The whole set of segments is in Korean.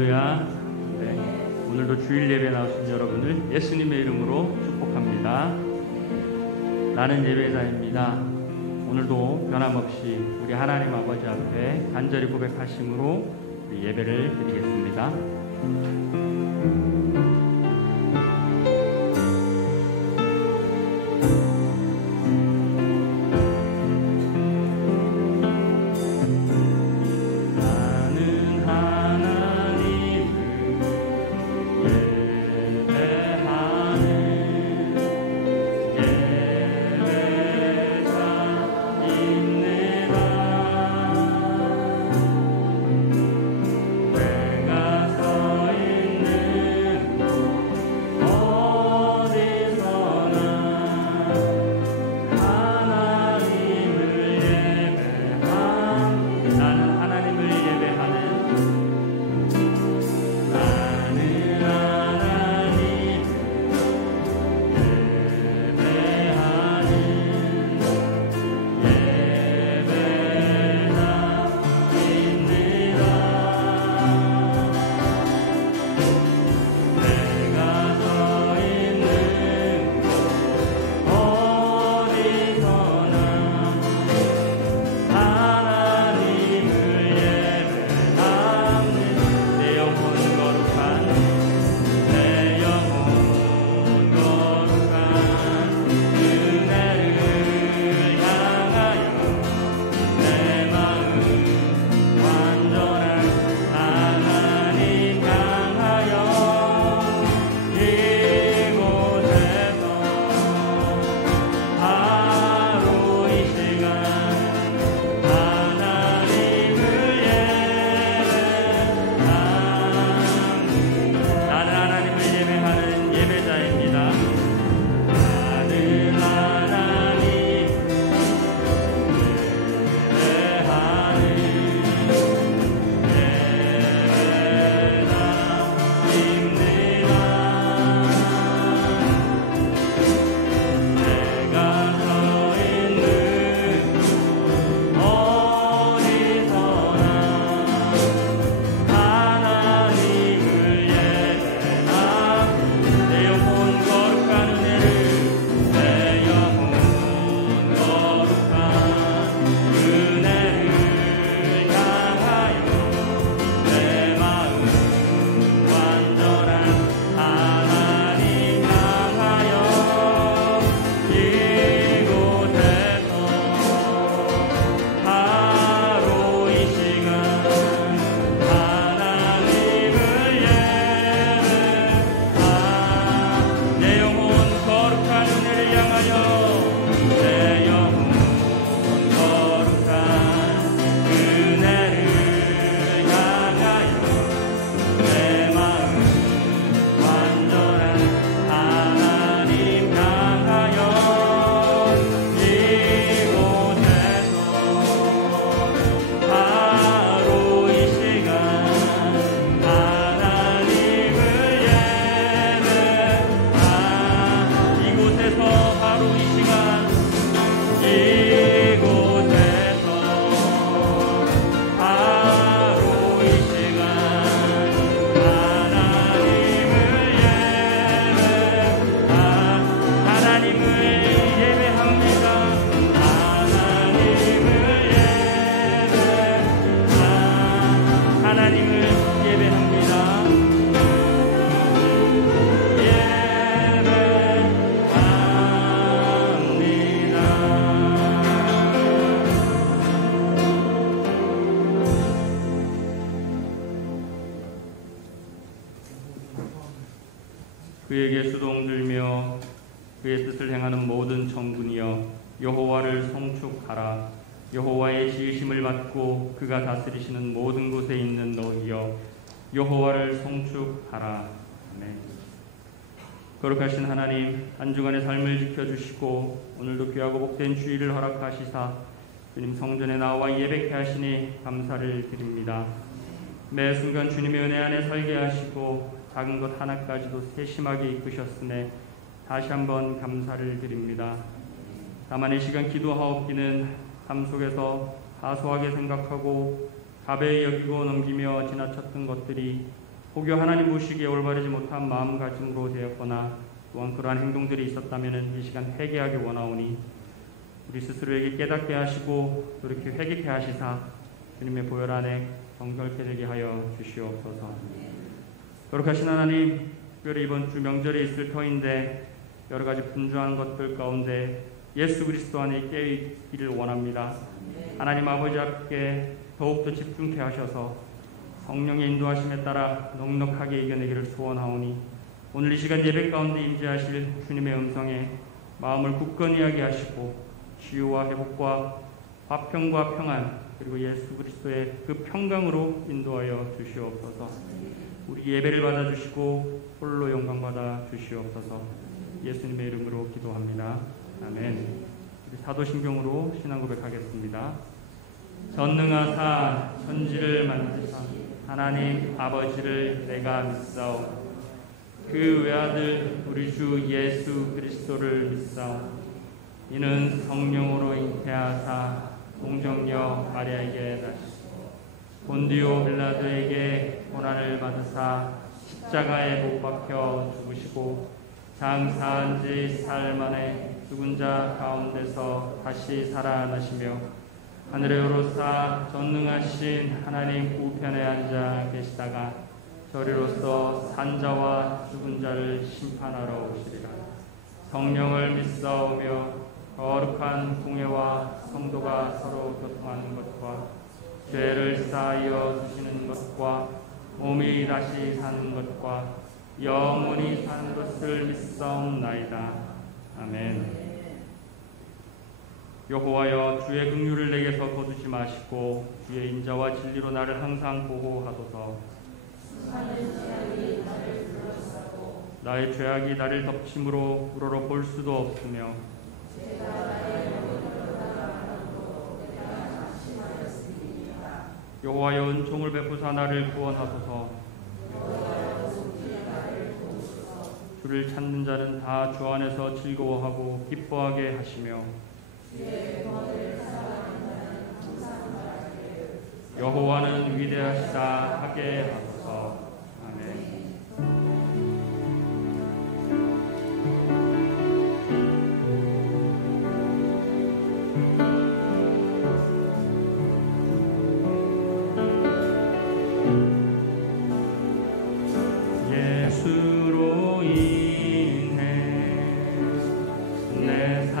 할렐루야. 네, 오늘도 주일 예배 나오신 여러분을 예수님의 이름으로 축복합니다. 나는 예배자입니다. 오늘도 변함없이 우리 하나님 아버지 앞에 간절히 고백하심으로 우리 예배를 드리겠습니다. 그에게 수동 들며 그의 뜻을 행하는 모든 천군이여 여호와를 송축하라. 여호와의 지으심을 받고 그가 다스리시는 모든 곳에 있는 너희여 여호와를 송축하라. 아멘. 거룩하신 하나님, 한 주간의 삶을 지켜주시고 오늘도 귀하고 복된 주일을 허락하시사 주님 성전에 나와 예배케 하시니 감사를 드립니다. 매 순간 주님의 은혜 안에 설게 하시고 작은 것 하나까지도 세심하게 이끄셨음에 다시 한번 감사를 드립니다. 다만 이 시간 기도하옵기는 삶 속에서 사소하게 생각하고 가벼이 여기고 넘기며 지나쳤던 것들이 혹여 하나님 보시기에 올바르지 못한 마음가짐으로 되었거나 또한 그러한 행동들이 있었다면 이 시간 회개하기 원하오니 우리 스스로에게 깨닫게 하시고 그렇게 회개케 하시사 주님의 보혈 안에 정결케 되게 하여 주시옵소서. 거룩하신 하나님, 특별히 이번 주 명절에 있을 터인데 여러 가지 분주한 것들 가운데 예수 그리스도 안에 깨있기를 원합니다. 하나님 아버지 앞에 더욱더 집중케 하셔서 성령의 인도하심에 따라 넉넉하게 이겨내기를 소원하오니 오늘 이 시간 예배 가운데 임재하실 주님의 음성에 마음을 굳건히 하게 하시고 치유와 회복과 화평과 평안 그리고 예수 그리스도의 그 평강으로 인도하여 주시옵소서. 우리 예배를 받아주시고 홀로 영광 받아 주시옵소서. 예수님의 이름으로 기도합니다. 아멘. 우리 사도신경으로 신앙 고백하겠습니다. 전능하사 천지를 만드사 하나님 아버지를 내가 믿사오. 그 외아들 우리 주 예수 그리스도를 믿사오. 이는 성령으로 잉태하사 동정녀 마리아에게 나시고 본디오 빌라도에게 고난을 받으사 십자가에 못 박혀 죽으시고 장사한 지 사흘 만에 죽은 자 가운데서 다시 살아나시며 하늘에 오르사 전능하신 하나님 우편에 앉아 계시다가 저리로서 산자와 죽은 자를 심판하러 오시리라. 성령을 믿사오며 거룩한 공회와 성도가 서로 교통하는 것과 죄를 사하여 주시는 것과 몸이 다시 사는 것과 영원히 사는 것을 믿사옵나이다. 아멘. 여호와여 주의 긍휼을 내게서 거두지 마시고 주의 인자와 진리로 나를 항상 보호하소서. 나의 죄악이 나를 덮침으로 우러러 볼 수도 없으며 여호와여 은총을 베푸사 나를 구원하소서. 주를 찾는 자는 다 주 안에서 즐거워하고 기뻐하게 하시며 여호와는 위대하시다 하게 하소서. 아멘. 예수로 인해 내 삶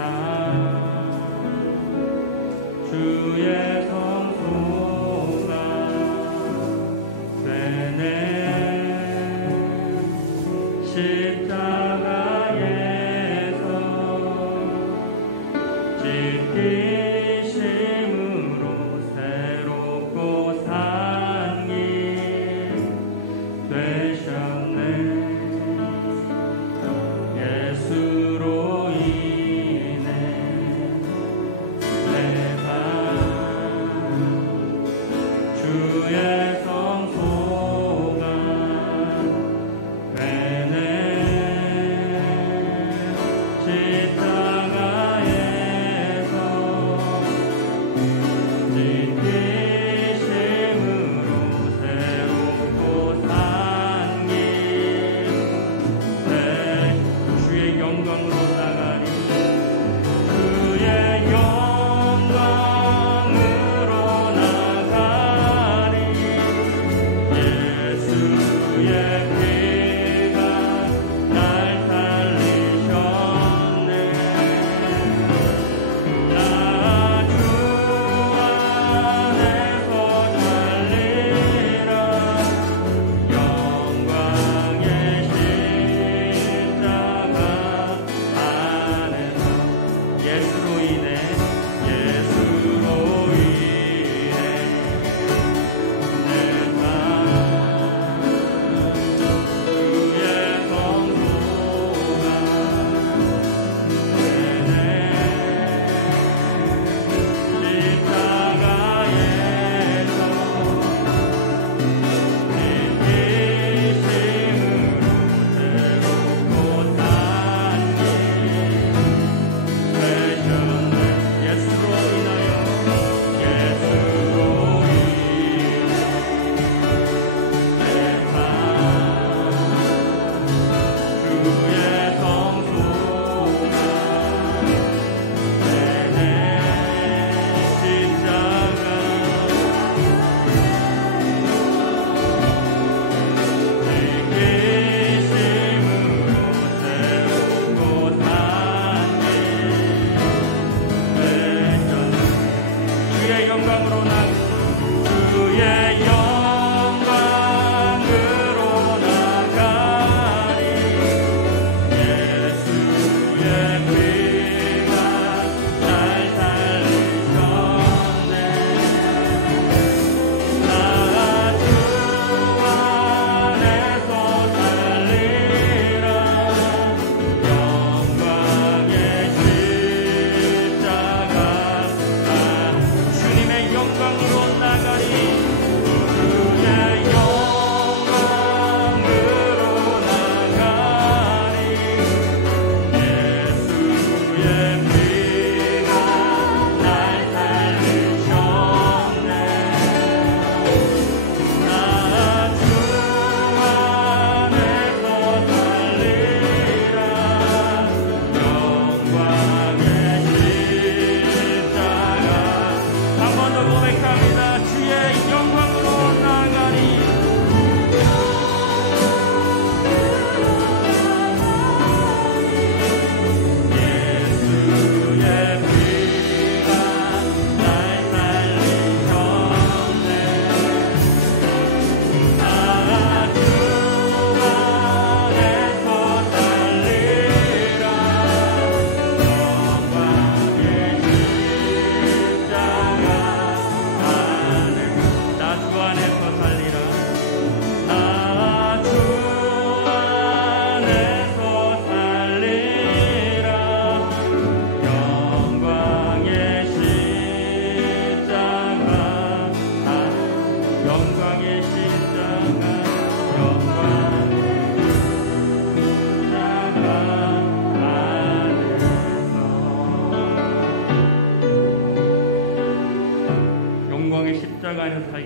주의 성소가 되네. 십자가에서 찢기심으로 새롭고 산 길 되셨네. 예수로 인해 내가 주의 성소가 되네. 십자가에서 찢기심으로 새롭고 산 길 주의 영광으로 나가니 주의 영광으로 나가니 예수의 피가 날 살리셨네. 나 주 안에서 살리라. 영광의 십자가 안에서 예수로 인해 내 삶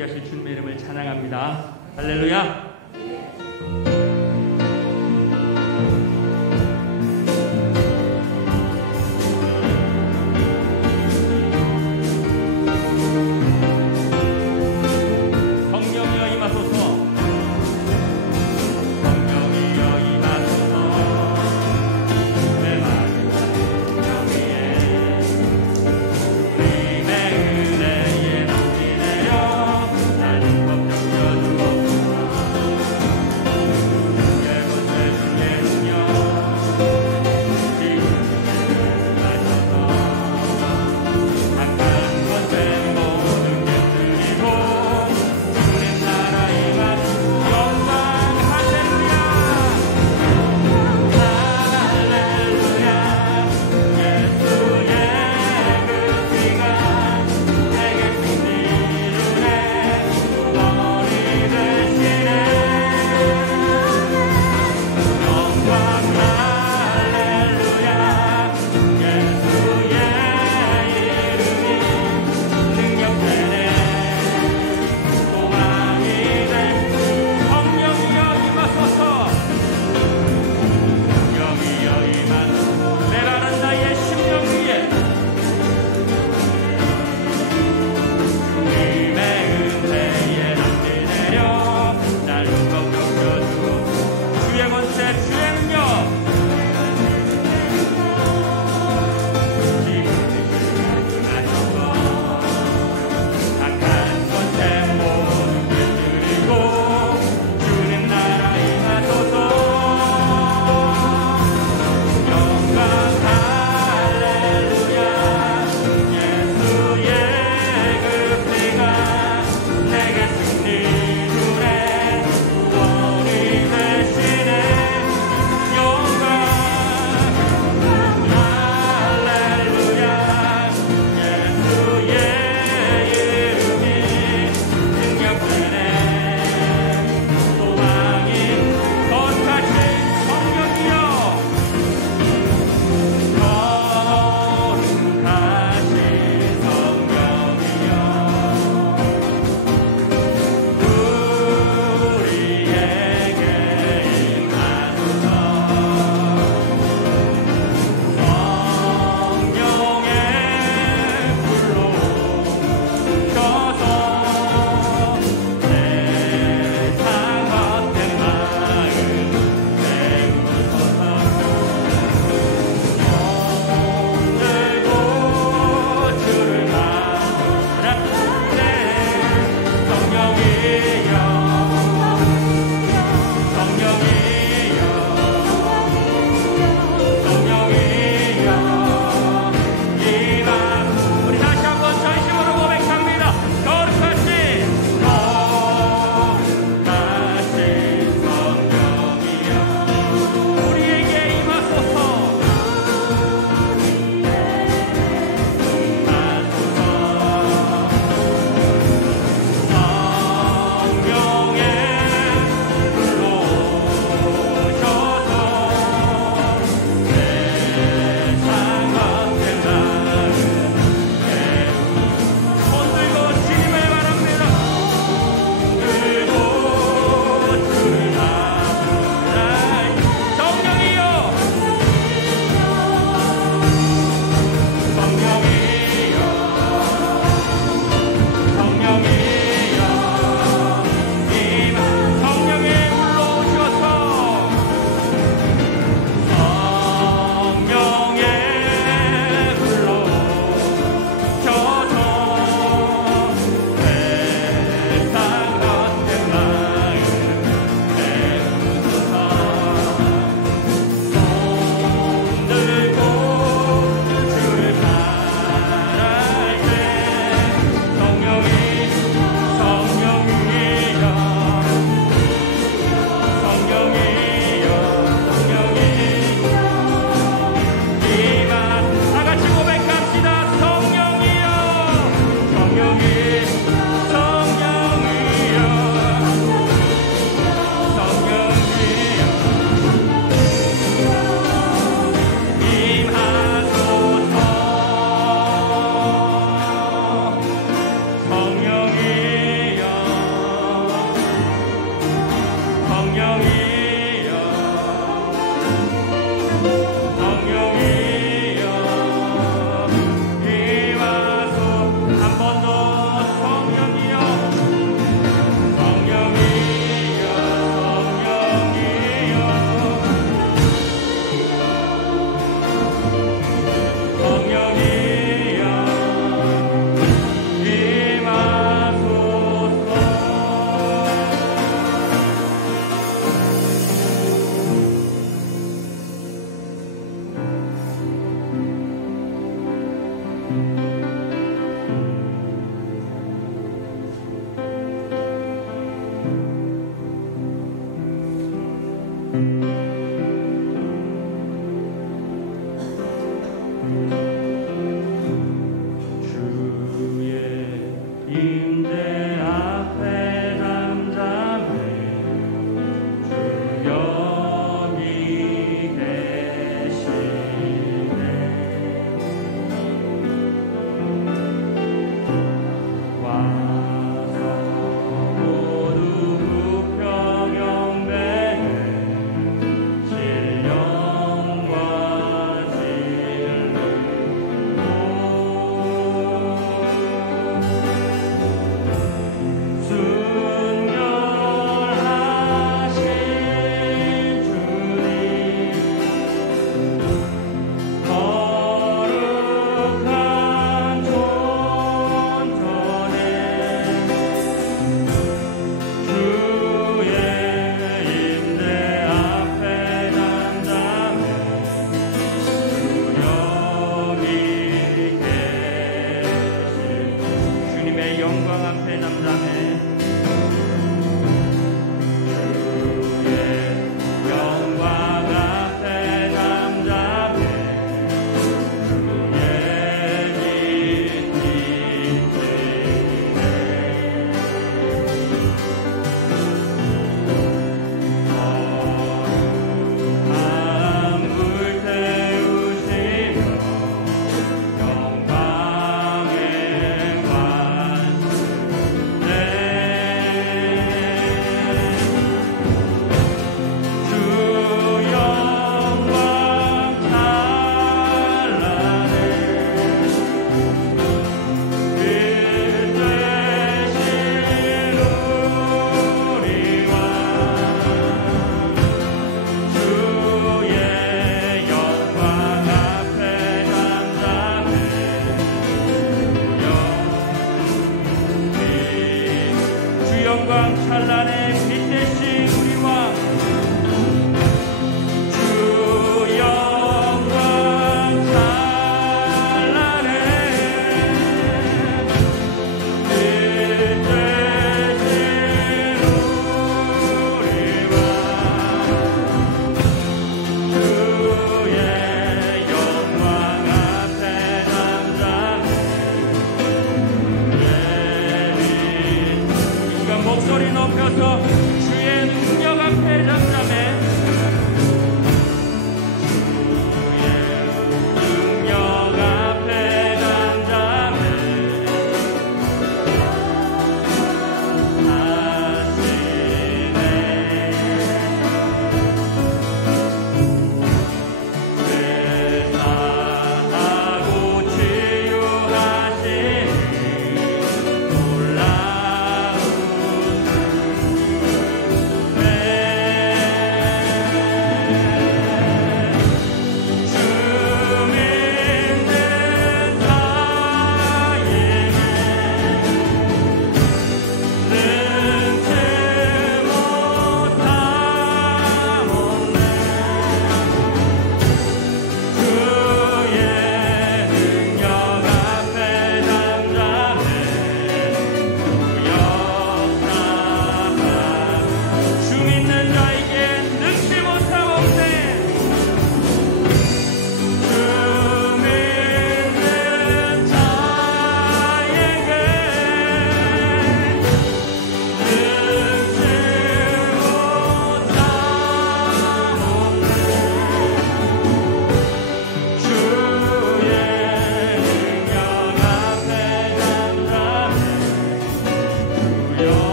함께 하실 주님의 이름을 찬양합니다. 할렐루야. 내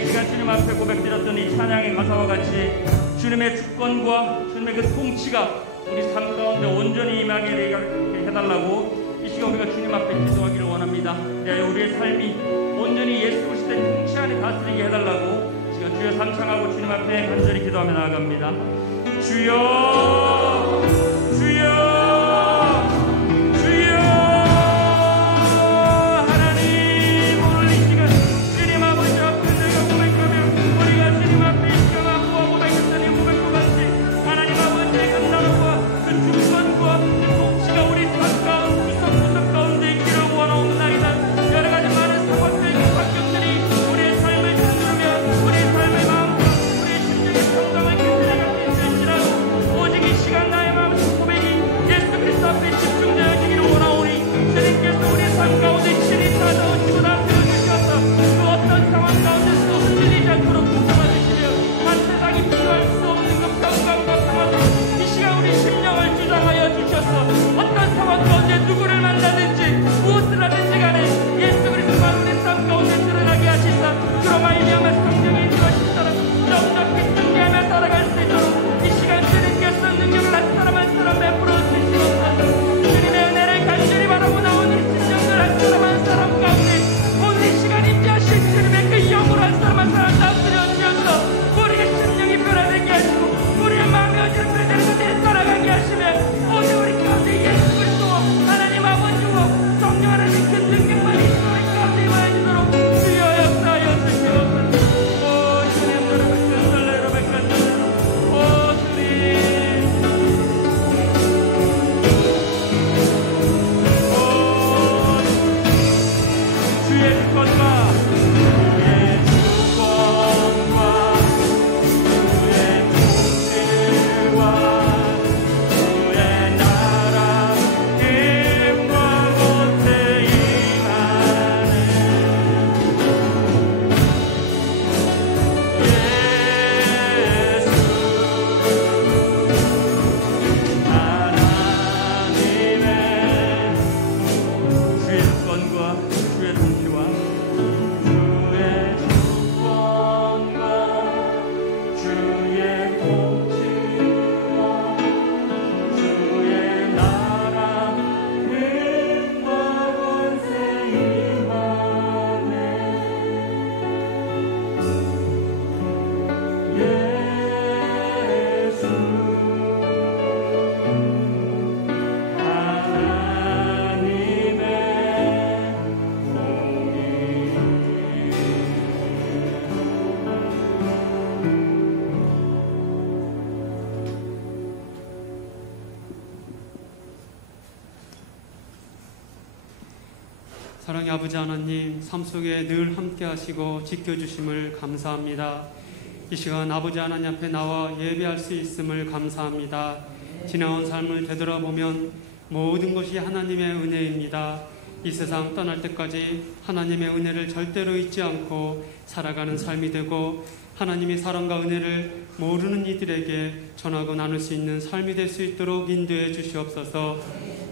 이 시간 주님 앞에 고백드렸던 이 찬양의 가사와 같이 주님의 주권과 주님의 그 통치가 우리 삶 가운데 온전히 임하게 되게 해달라고 이 시간 우리가 주님 앞에 기도하기를 원합니다. 우리의 삶이 온전히 예수 그리스도의 통치 안에 다스리게 해달라고 지금 주여 삼창하고 주님 앞에 간절히 기도하며 나아갑니다. 주여 주여 사랑의 아버지 하나님, 삶 속에 늘 함께 하시고 지켜주심을 감사합니다. 이 시간 아버지 하나님 앞에 나와 예배할 수 있음을 감사합니다. 지나온 삶을 되돌아보면 모든 것이 하나님의 은혜입니다. 이 세상 떠날 때까지 하나님의 은혜를 절대로 잊지 않고 살아가는 삶이 되고 하나님의 사랑과 은혜를 모르는 이들에게 전하고 나눌 수 있는 삶이 될 수 있도록 인도해 주시옵소서.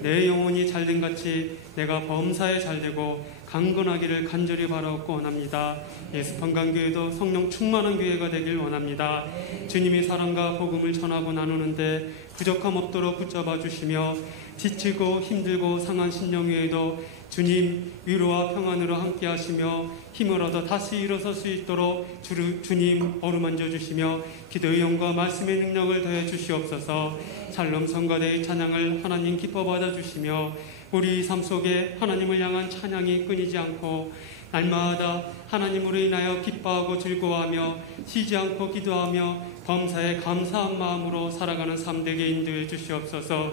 내 영혼이 잘된 같이 내가 범사에 잘되고 강건하기를 간절히 바라옵고 원합니다. 예수평강교회도 성령 충만한 교회가 되길 원합니다. 주님이 사랑과 복음을 전하고 나누는데 부족함 없도록 붙잡아 주시며 지치고 힘들고 상한 신령교회도 주님 위로와 평안으로 함께 하시며 힘을 얻어 다시 일어설 수 있도록 주님 어루만져 주시며 기도의 영과 말씀의 능력을 더해 주시옵소서. 샬롬 성가대의 찬양을 하나님 기뻐 받아 주시며 우리 삶 속에 하나님을 향한 찬양이 끊이지 않고 날마다 하나님으로 인하여 기뻐하고 즐거워하며 쉬지 않고 기도하며 범사에 감사한 마음으로 살아가는 삶 되게 인도해 주시옵소서.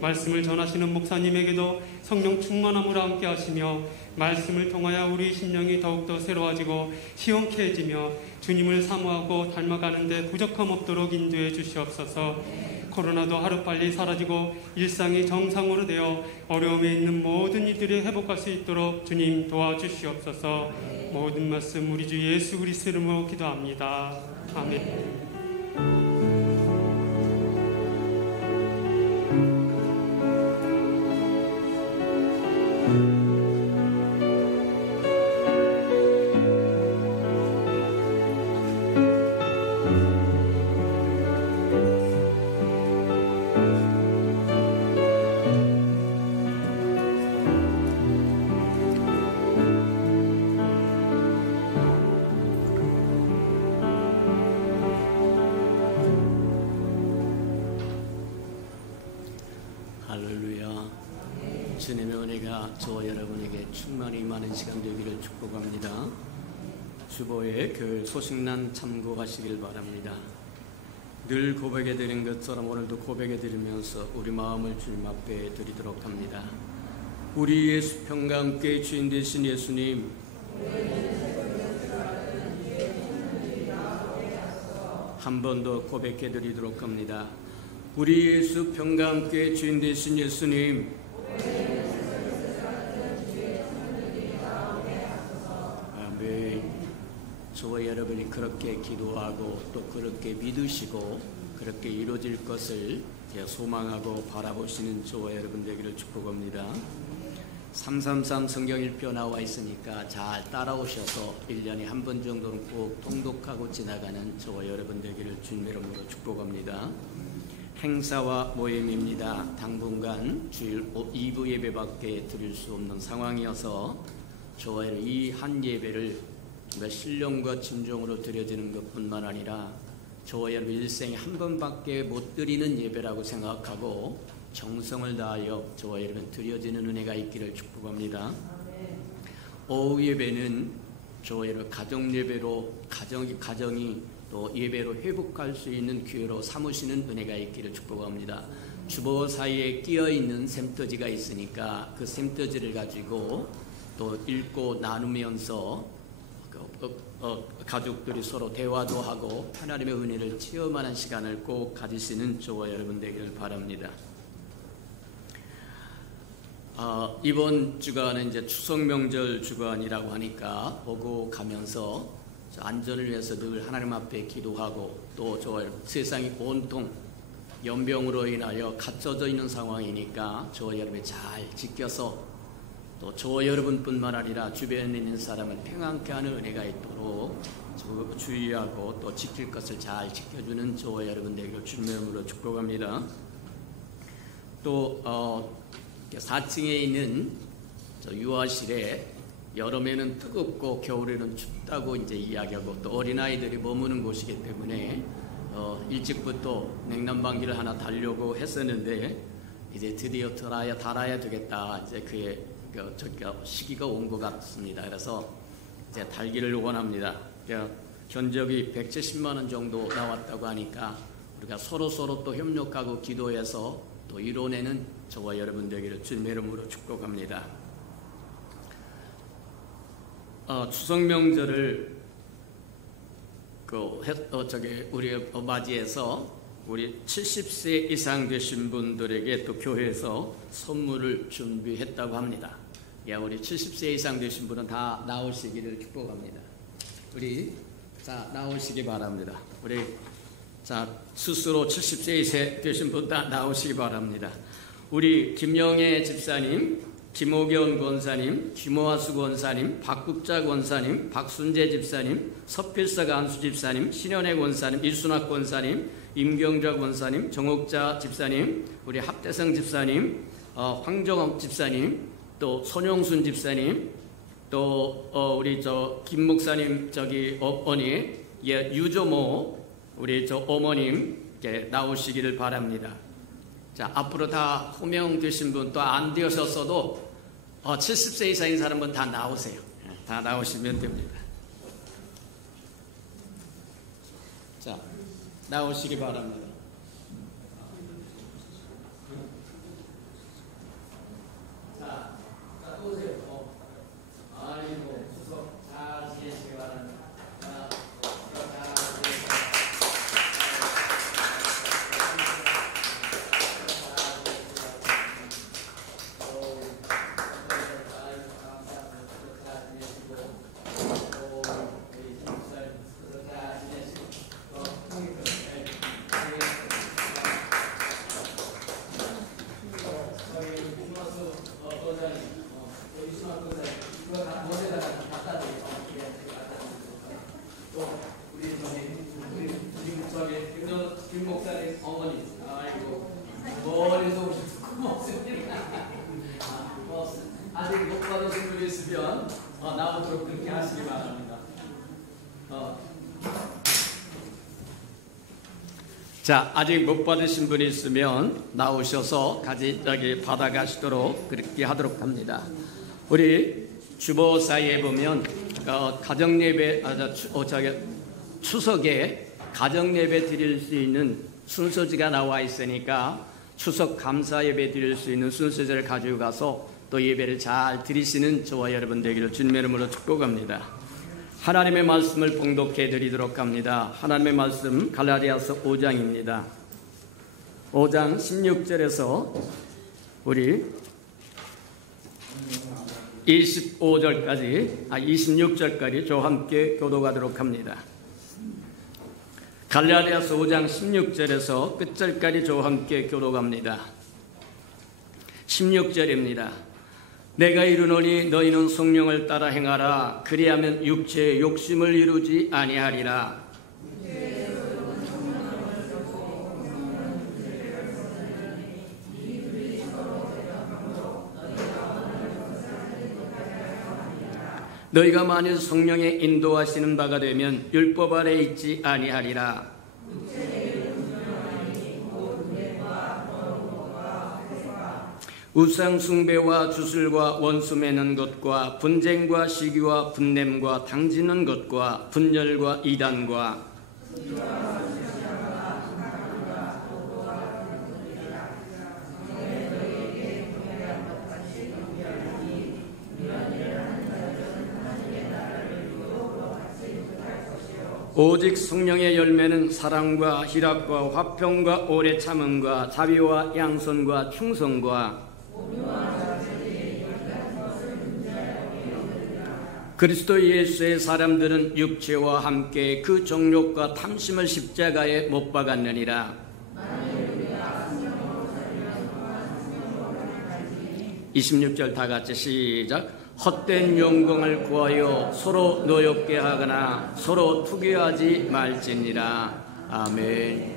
말씀을 전하시는 목사님에게도 성령 충만함으로 함께 하시며 말씀을 통하여 우리 심령이 더욱더 새로워지고 시원케 해지며 주님을 사모하고 닮아가는 데 부족함 없도록 인도해 주시옵소서. 코로나도 하루빨리 사라지고 일상이 정상으로 되어 어려움에 있는 모든 이들이 회복할 수 있도록 주님 도와주시옵소서. 모든 말씀 우리 주 예수 그리스도 이름으로 기도합니다. 아멘. 주님의 은혜가 저와 여러분에게 충만히 임하는 시간 되기를 축복합니다. 주보에 교회 소식난 참고하시길 바랍니다. 늘 고백해드린 것처럼 오늘도 고백해드리면서 우리 마음을 주님 앞에 드리도록 합니다. 우리의 수평과 함께 주인 되신 예수님, 한 번 더 고백해드리도록 합니다. 우리의 수평과 함께 주인 되신 예수님, 아멘. 저와 여러분이 그렇게 기도하고 또 그렇게 믿으시고 그렇게 이루어질 것을 소망하고 바라보시는 저와 여러분 되기를 축복합니다. 333 성경 1표 나와 있으니까 잘 따라오셔서 1년에 한 번 정도는 꼭 통독하고 지나가는 저와 여러분 되기를 주님의 이름으로 축복합니다. 행사와 모임입니다. 당분간 주일 2부 예배밖에 드릴 수 없는 상황이어서 저와 이 한 예배를 신령과 진정으로 드려지는 것뿐만 아니라 저와 여러분 일생에 한 번밖에 못 드리는 예배라고 생각하고 정성을 다하여 저와 여러분 드려지는 은혜가 있기를 축복합니다. 오후 예배는 저와 여러분 가정 예배로 가정이 또 예배로 회복할 수 있는 기회로 삼으시는 은혜가 있기를 축복합니다. 주보 사이에 끼어 있는 샘터지가 있으니까 그 샘터지를 가지고 또 읽고 나누면서 가족들이 서로 대화도 하고 하나님의 은혜를 체험하는 시간을 꼭 가지시는 저와 여러분 되기를 바랍니다. 이번 주간은 이제 추석 명절 주간이라고 하니까 보고 가면서 안전을 위해서 늘 하나님 앞에 기도하고 또 저 세상이 온통 연병으로 인하여 갇혀져 있는 상황이니까 저와 여러분이 잘 지켜서 또 저와 여러분뿐만 아니라 주변에 있는 사람을 평안케 하는 은혜가 있도록 주의하고 또 지킬 것을 잘 지켜주는 저와 여러분 되기를 주님의 이름으로 축복합니다. 또 4층에 있는 유아실에 여름에는 뜨겁고 겨울에는 춥다고 이제 이야기하고 또 어린아이들이 머무는 곳이기 때문에 일찍부터 냉난방기를 하나 달려고 했었는데 이제 드디어 달아야 되겠다. 이제 그의 시기가 온 것 같습니다. 그래서 이제 달기를 원합니다. 견적이 170만 원 정도 나왔다고 하니까 우리가 서로 또 협력하고 기도해서 또 이뤄내는 저와 여러분 되기를 주님의 이름으로 축복합니다. 추석 명절을 우리 맞이해서 우리 70세 이상 되신 분들에게 또 교회에서 선물을 준비했다고 합니다. 우리 70세 이상 되신 분은 다 나오시기를 축복합니다. 우리 나오시기 바랍니다. 우리 스스로 70세 되신 분 다 나오시기 바랍니다. 우리 김영애 집사님, 김호견 권사님, 김호하수 권사님, 박국자 권사님, 박순재 집사님, 서필석 안수 집사님, 신현애 권사님, 이순학 권사님, 임경자 권사님, 정옥자 집사님, 우리 합대성 집사님, 황정옥 집사님, 또 손용순 집사님, 또 우리 김 목사님 어머니, 유조모 우리 어머님 나오시기를 바랍니다. 자, 앞으로 다 호명되신 분 또 안 되셨어도 70세 이상인 사람은 다 나오세요. 다 나오시면 됩니다. 자, 나오시기 바랍니다. 자, 오세요. 아이고, 추석 잘 지내시기 바랍니다. 자, 아직 못 받으신 분이 있으면 나오셔서 여기 받아가시도록 그렇게 하도록 합니다. 우리 주보 사이에 보면 가정예배, 추석에 가정예배 드릴 수 있는 순서지가 나와 있으니까 추석 감사예배 드릴 수 있는 순서지를 가지고 가서 또 예배를 잘 드리시는 저와 여러분 되기를 주님의 이름으로 축복합니다. 하나님의 말씀을 봉독해 드리도록 합니다. 하나님의 말씀 갈라디아서 5장입니다. 5장 16절에서 우리 26절까지 저와 함께 교독하도록 합니다. 갈라디아서 5장 16절에서 끝절까지 저와 함께 교독합니다. 16절입니다. 내가 이르노니 너희는 성령을 따라 행하라. 그리하면 육체의 욕심을 이루지 아니하리라. 너희가 만일 성령의 인도하시는 바가 되면 율법 아래 있지 아니하리라. 우상 숭배와 주술과 원수 매는 것과 분쟁과 시기와 분냄과 당지는 것과 분열과 이단과 오직 성령의 열매는 사랑과 희락과 화평과 오래 참음과 자비와 양선과 충성과 그리스도 예수의 사람들은 육체와 함께 그 정욕과 탐심을 십자가에 못 박았느니라. 26절 다 같이 시작. 헛된 영광을 구하여 서로 노엽게 하거나 서로 투기하지 말지니라. 아멘.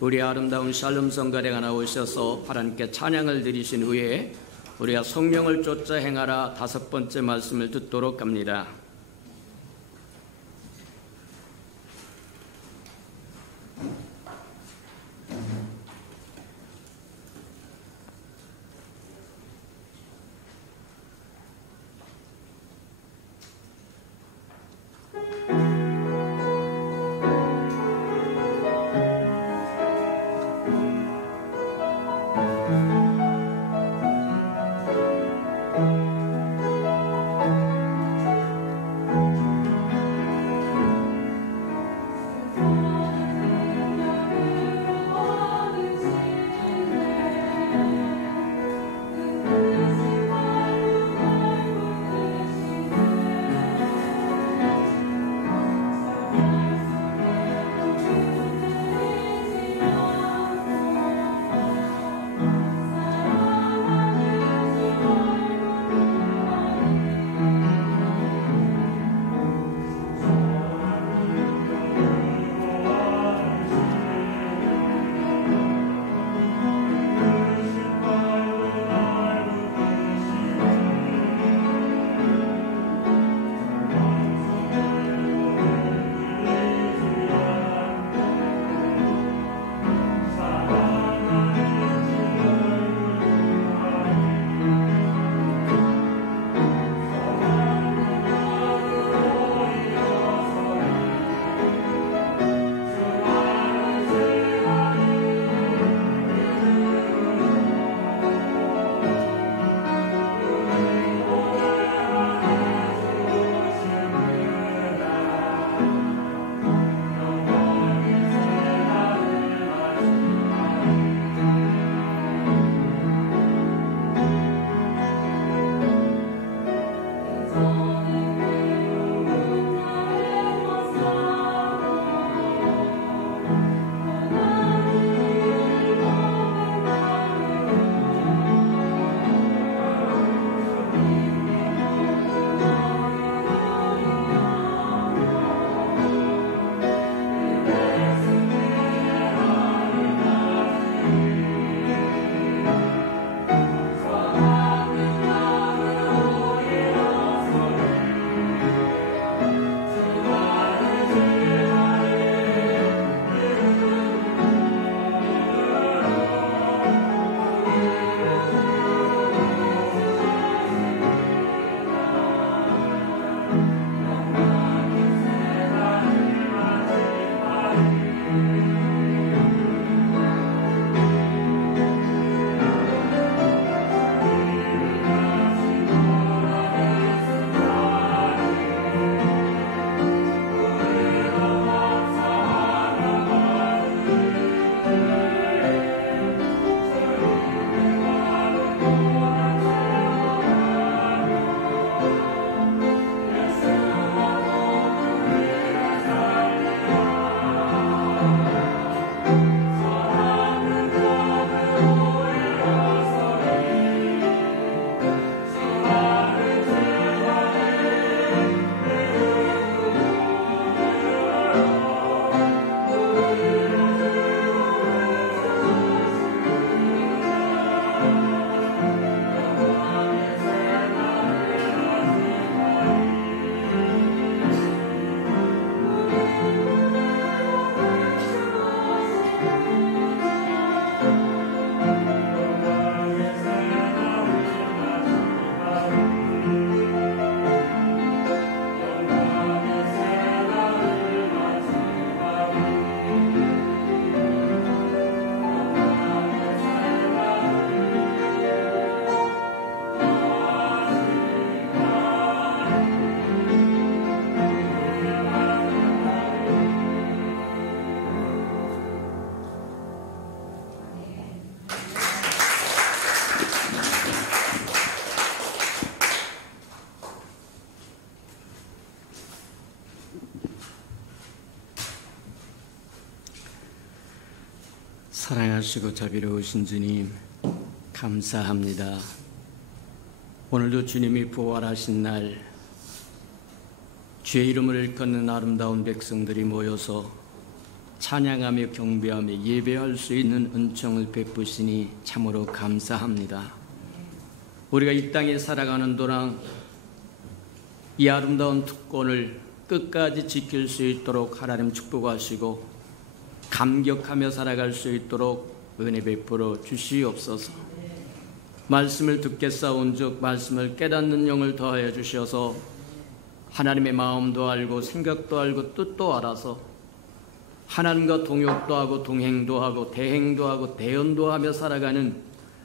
우리 아름다운 샬롬 성가대가 나오셔서 하나님께 찬양을 드리신 후에 우리가 성령을 쫓아 행하라 5번째 말씀을 듣도록 합니다. 사랑하시고 자비로우신 주님, 감사합니다. 오늘도 주님이 부활하신 날, 주의 이름을 일컫는 아름다운 백성들이 모여서 찬양하며 경배하며 예배할 수 있는 은총을 베푸시니 참으로 감사합니다. 우리가 이 땅에 살아가는 동안 이 아름다운 특권을 끝까지 지킬 수 있도록 하나님 축복하시고 감격하며 살아갈 수 있도록 은혜 베풀어 주시옵소서. 말씀을 듣겠사온즉 말씀을 깨닫는 영을 더하여 주셔서 하나님의 마음도 알고 생각도 알고 뜻도 알아서 하나님과 동역도 하고 동행도 하고 대행도 하고 대언도 하며 살아가는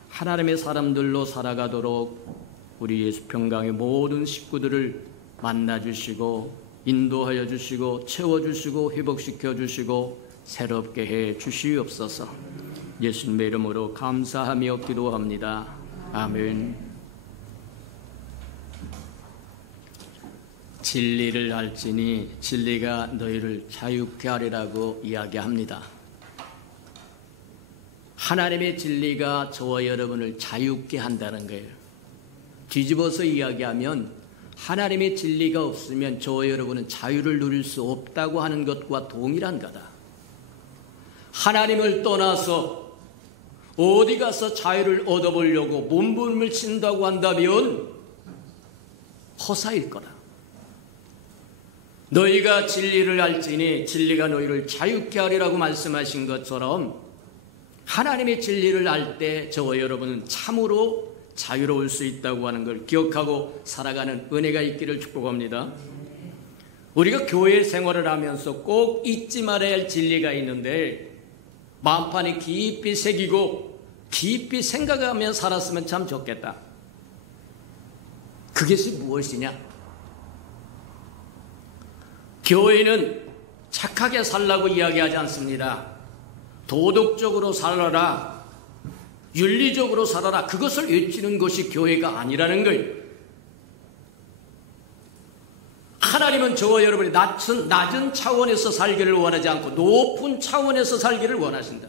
하나님의 사람들로 살아가도록 우리 예수평강의 모든 식구들을 만나주시고 인도하여 주시고 채워주시고 회복시켜 주시고 새롭게 해 주시옵소서. 예수님의 이름으로 감사하며 기도합니다. 아멘. 진리를 알지니 진리가 너희를 자유케 하리라고 이야기합니다. 하나님의 진리가 저와 여러분을 자유케 한다는 거예요. 뒤집어서 이야기하면 하나님의 진리가 없으면 저와 여러분은 자유를 누릴 수 없다고 하는 것과 동일한 거다. 하나님을 떠나서 어디 가서 자유를 얻어보려고 몸부림을 친다고 한다면 허사일 거다. 너희가 진리를 알지니 진리가 너희를 자유케 하리라고 말씀하신 것처럼 하나님의 진리를 알 때 저와 여러분은 참으로 자유로울 수 있다고 하는 걸 기억하고 살아가는 은혜가 있기를 축복합니다. 우리가 교회 생활을 하면서 꼭 잊지 말아야 할 진리가 있는데 마음판에 깊이 새기고 깊이 생각하며 살았으면 참 좋겠다. 그것이 무엇이냐? 교회는 착하게 살라고 이야기하지 않습니다. 도덕적으로 살아라, 윤리적으로 살아라, 그것을 외치는 것이 교회가 아니라는 거예요. 하나님은 저와 여러분이 낮은 차원에서 살기를 원하지 않고 높은 차원에서 살기를 원하신다.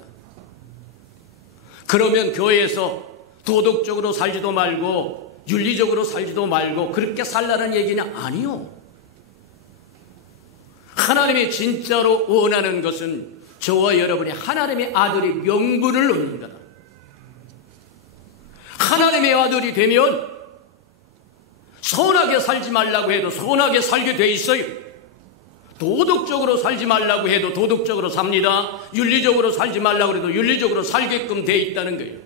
그러면 교회에서 도덕적으로 살지도 말고 윤리적으로 살지도 말고 그렇게 살라는 얘기는 아니요. 하나님이 진짜로 원하는 것은 저와 여러분이 하나님의 아들이 명분을 얻는 거다. 하나님의 아들이 되면 선하게 살지 말라고 해도 선하게 살게 돼 있어요. 도덕적으로 살지 말라고 해도 도덕적으로 삽니다. 윤리적으로 살지 말라고 해도 윤리적으로 살게끔 돼 있다는 거예요.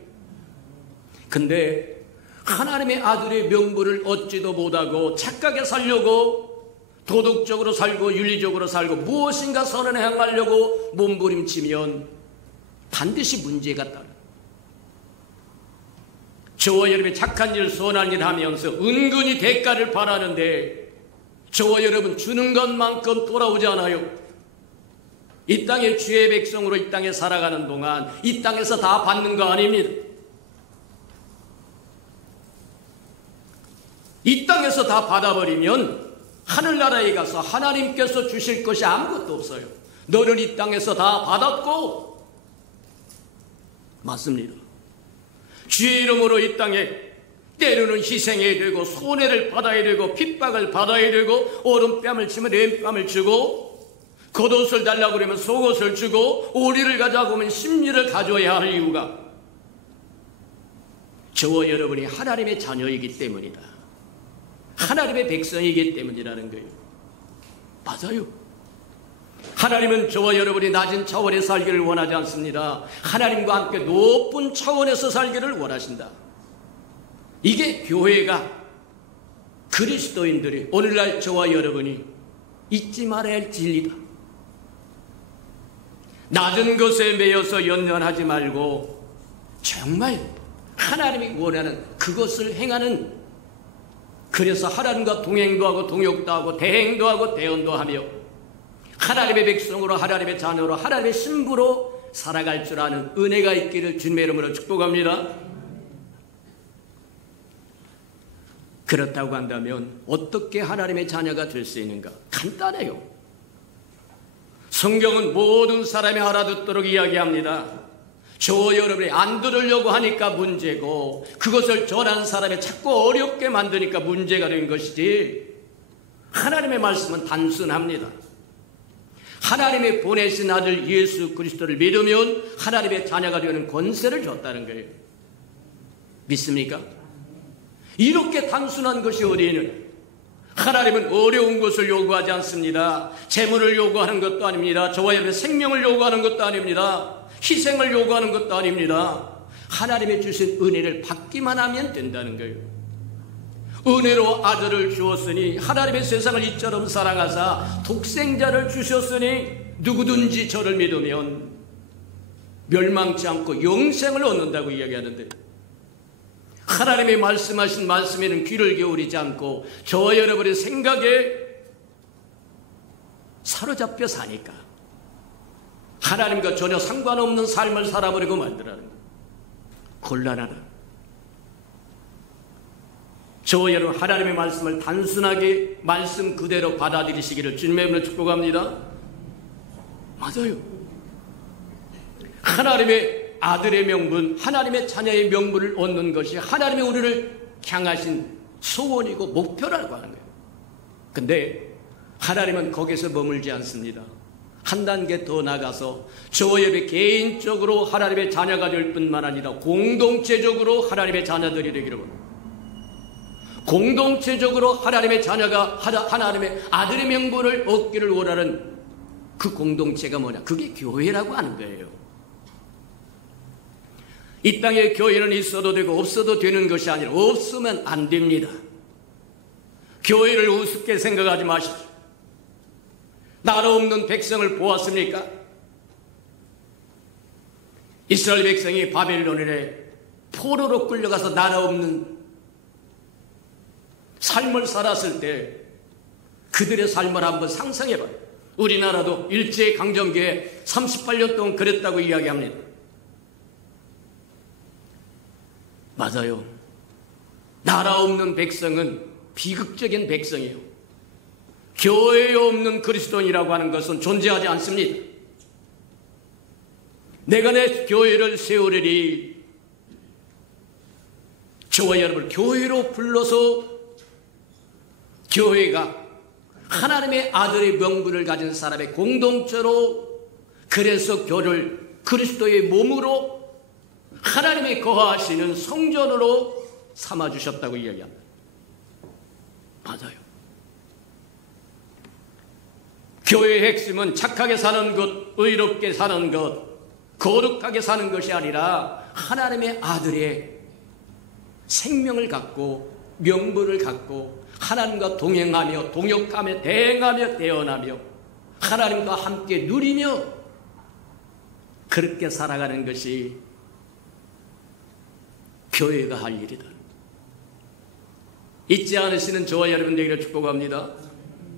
근데 하나님의 아들의 명분을 얻지도 못하고 착하게 살려고 도덕적으로 살고 윤리적으로 살고 무엇인가 선을 행하려고 몸부림치면 반드시 문제가 따라. 저와 여러분이 착한 일, 선한 일 하면서 은근히 대가를 바라는데 저와 여러분 주는 것만큼 돌아오지 않아요. 이 땅의 주의 백성으로 이 땅에 살아가는 동안 이 땅에서 다 받는 거 아닙니다. 이 땅에서 다 받아버리면 하늘나라에 가서 하나님께서 주실 것이 아무것도 없어요. 너는 이 땅에서 다 받았고, 맞습니다. 주의 이름으로 이 땅에 때로는 희생해야 되고 손해를 받아야 되고 핍박을 받아야 되고 오른뺨을 치면 왼뺨을 주고 겉옷을 달라고 그러면 속옷을 주고 오리를 가져가고 하면 심리를 가져야 할 이유가 저와 여러분이 하나님의 자녀이기 때문이다. 하나님의 백성이기 때문이라는 거예요. 맞아요. 하나님은 저와 여러분이 낮은 차원에 살기를 원하지 않습니다. 하나님과 함께 높은 차원에서 살기를 원하신다. 이게 교회가 그리스도인들이 오늘날 저와 여러분이 잊지 말아야 할 진리다. 낮은 것에 매여서 연연하지 말고 정말 하나님이 원하는 그것을 행하는, 그래서 하나님과 동행도 하고 동역도 하고 대행도 하고 대언도 하며 하나님의 백성으로 하나님의 자녀로 하나님의 신부로 살아갈 줄 아는 은혜가 있기를 주님의 이름으로 축복합니다. 그렇다고 한다면 어떻게 하나님의 자녀가 될 수 있는가? 간단해요. 성경은 모든 사람이 알아듣도록 이야기합니다. 저와 여러분이 안 들으려고 하니까 문제고, 그것을 전하는 사람이 자꾸 어렵게 만드니까 문제가 된 것이지, 하나님의 말씀은 단순합니다. 하나님의 보내신 아들 예수 그리스도를 믿으면 하나님의 자녀가 되는 권세를 줬다는 거예요. 믿습니까? 이렇게 단순한 것이 어디에 있느냐? 하나님은 어려운 것을 요구하지 않습니다. 재물을 요구하는 것도 아닙니다. 저와 여러분의 생명을 요구하는 것도 아닙니다. 희생을 요구하는 것도 아닙니다. 하나님의 주신 은혜를 받기만 하면 된다는 거예요. 은혜로 아들을 주었으니 하나님의 세상을 이처럼 사랑하사 독생자를 주셨으니 누구든지 저를 믿으면 멸망치 않고 영생을 얻는다고 이야기하는데, 하나님의 말씀하신 말씀에는 귀를 기울이지 않고 저와 여러분의 생각에 사로잡혀 사니까 하나님과 전혀 상관없는 삶을 살아버리고 만들라는 거예요. 곤란하다. 저와 여러분, 하나님의 말씀을 단순하게 말씀 그대로 받아들이시기를 주님의 이름으로 축복합니다. 맞아요. 하나님의 아들의 명분, 하나님의 자녀의 명분을 얻는 것이 하나님의 우리를 향하신 소원이고 목표라고 하는 거예요. 근데 하나님은 거기서 머물지 않습니다. 한 단계 더 나가서 저와 여러분 개인적으로 하나님의 자녀가 될 뿐만 아니라 공동체적으로 하나님의 자녀들이 되기를 원합니다. 공동체적으로 하나님의 자녀가 하나님의 아들의 명분을 얻기를 원하는 그 공동체가 뭐냐? 그게 교회라고 하는 거예요. 이 땅에 교회는 있어도 되고 없어도 되는 것이 아니라 없으면 안 됩니다. 교회를 우습게 생각하지 마십시오. 나라 없는 백성을 보았습니까? 이스라엘 백성이 바벨론에 포로로 끌려가서 나라 없는 삶을 살았을 때 그들의 삶을 한번 상상해봐요. 우리나라도 일제강점기에 38년 동안 그랬다고 이야기합니다. 맞아요. 나라 없는 백성은 비극적인 백성이에요. 교회에 없는 그리스도인이라고 하는 것은 존재하지 않습니다. 내가 내 교회를 세우리니, 저와 여러분을 교회로 불러서 교회가 하나님의 아들의 명분을 가진 사람의 공동체로, 그래서 교를 그리스도의 몸으로 하나님이 거하시는 성전으로 삼아주셨다고 이야기합니다. 맞아요. 교회의 핵심은 착하게 사는 것, 의롭게 사는 것, 거룩하게 사는 것이 아니라 하나님의 아들의 생명을 갖고 명분을 갖고 하나님과 동행하며 동역하며 대행하며 대언하며 하나님과 함께 누리며 그렇게 살아가는 것이 교회가 할 일이다. 잊지 않으시는 저와 여러분 되기를 축복합니다.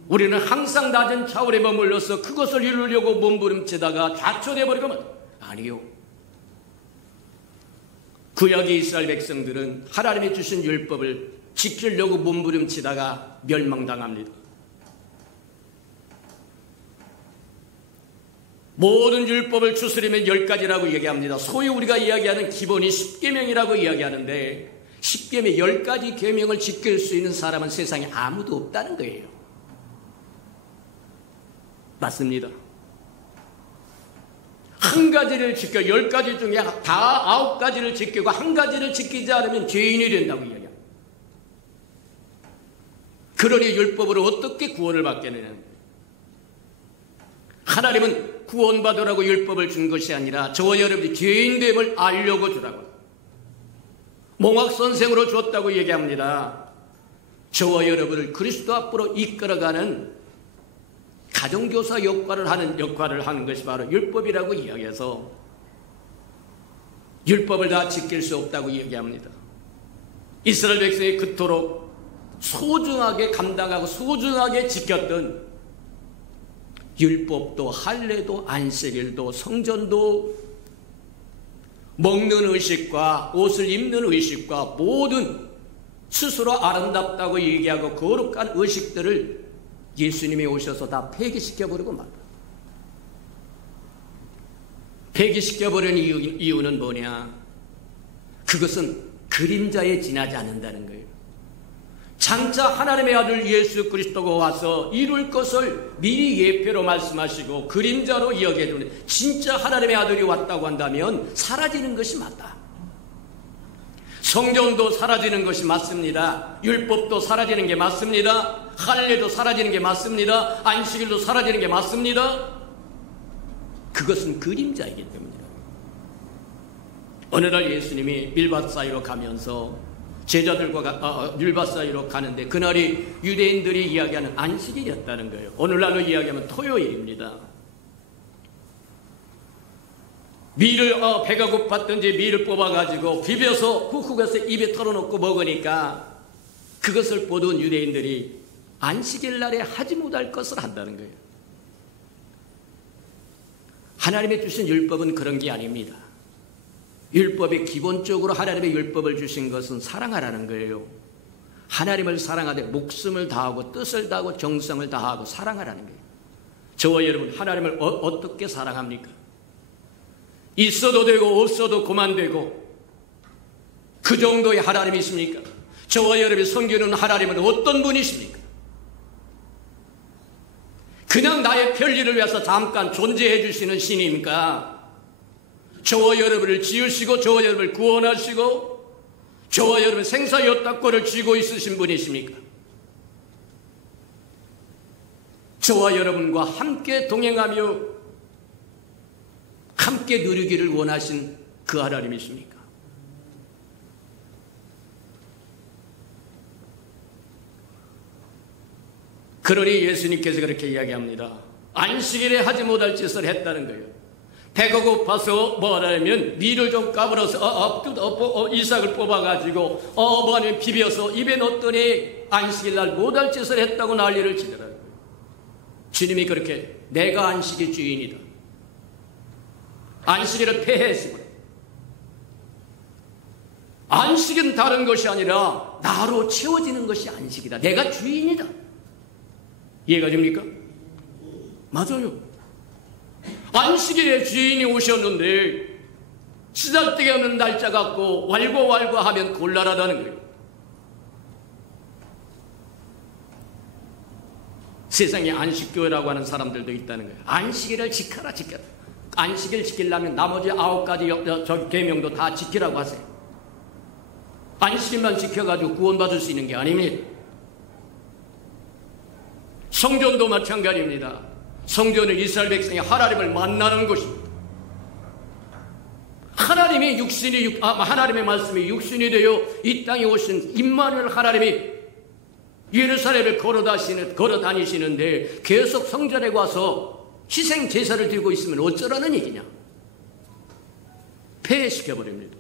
우리는 항상 낮은 차원에 머물러서 그것을 이루려고 몸부림치다가 좌초되어버리고 아니요. 구약의 이스라엘 백성들은 하나님이 주신 율법을 지키려고 몸부림치다가 멸망당합니다. 모든 율법을 추스리면 10가지라고 얘기합니다. 소위 우리가 이야기하는 기본이 10계명이라고 이야기하는데 10계명 10가지 계명을 지킬 수 있는 사람은 세상에 아무도 없다는 거예요. 맞습니다. 한 가지를 지켜 10가지 중에 다 9가지를 지키고 한 가지를 지키지 않으면 죄인이 된다고 이야기합니다. 그러니 율법으로 어떻게 구원을 받겠느냐. 하나님은 구원받으라고 율법을 준 것이 아니라 저와 여러분이 죄인됨을 알려고 주라고, 몽학선생으로 줬다고 얘기합니다. 저와 여러분을 그리스도 앞으로 이끌어가는 가정교사 역할을 하는 것이 바로 율법이라고 이야기해서 율법을 다 지킬 수 없다고 얘기합니다. 이스라엘 백성이 그토록 소중하게 감당하고 소중하게 지켰던 율법도 할례도 안식일도 성전도 먹는 의식과 옷을 입는 의식과 모든 스스로 아름답다고 얘기하고 거룩한 의식들을 예수님이 오셔서 다 폐기시켜버리고 말다. 폐기시켜버리는 이유는 뭐냐? 그것은 그림자에 지나지 않는다는 거예요. 장차 하나님의 아들 예수 그리스도가 와서 이룰 것을 미리 예표로 말씀하시고 그림자로 이야기해 주는, 진짜 하나님의 아들이 왔다고 한다면 사라지는 것이 맞다. 성전도 사라지는 것이 맞습니다. 율법도 사라지는 게 맞습니다. 할례도 사라지는 게 맞습니다. 안식일도 사라지는 게 맞습니다. 그것은 그림자이기 때문이다. 어느 날 예수님이 밀밭 사이로 가면서 제자들과 밀밭 사이로 가는데, 그날이 유대인들이 이야기하는 안식일이었다는 거예요. 오늘날로 이야기하면 토요일입니다. 밀을 배가 고팠든지 밀을 뽑아가지고 비벼서 훅훅해서 입에 털어놓고 먹으니까 그것을 보던 유대인들이 안식일 날에 하지 못할 것을 한다는 거예요. 하나님의 주신 율법은 그런 게 아닙니다. 율법이 기본적으로 하나님의 율법을 주신 것은 사랑하라는 거예요. 하나님을 사랑하되 목숨을 다하고 뜻을 다하고 정성을 다하고 사랑하라는 거예요. 저와 여러분, 하나님을 어떻게 사랑합니까? 있어도 되고 없어도 그만되고 그 정도의 하나님이십니까? 저와 여러분이 섬기는 하나님은 어떤 분이십니까? 그냥 나의 편리를 위해서 잠깐 존재해 주시는 신입니까? 저와 여러분을 지으시고 저와 여러분을 구원하시고 저와 여러분 생사여타권을 쥐고 있으신 분이십니까? 저와 여러분과 함께 동행하며 함께 누리기를 원하신 그 하나님이십니까? 그러니 예수님께서 그렇게 이야기합니다. 안식일에 하지 못할 짓을 했다는 거예요. 배가 고파서 뭐하냐면 밀을 좀 까불어서 이삭을 뽑아가지고 뭐하냐면 비벼서 입에 넣었더니 안식일날 못할 짓을 했다고 난리를 치더라고요. 주님이 그렇게 내가 안식의 주인이다, 안식일을 폐해했습니다. 안식은 다른 것이 아니라 나로 채워지는 것이 안식이다. 내가 주인이다. 이해가 됩니까? 맞아요. 안식일에 주인이 오셨는데 쓰잘데기 없는 날짜 갖고 왈가왈부 하면 곤란하다는 거예요. 세상에 안식교회라고 하는 사람들도 있다는 거예요. 안식일을 지켜라. 안식일 지키려면 나머지 9가지 계명도 다 지키라고 하세요. 안식일만 지켜가지고 구원받을 수 있는 게 아닙니다. 성전도 마찬가지입니다. 성전은 이스라엘 백성이 하나님을 만나는 곳입니다. 하나님의 말씀이 육신이 되어 이 땅에 오신 임마누엘 하나님이 예루살렘을 걸어 다니시는데 계속 성전에 와서 희생 제사를 드리고 있으면 어쩌라는 얘기냐? 폐해시켜버립니다.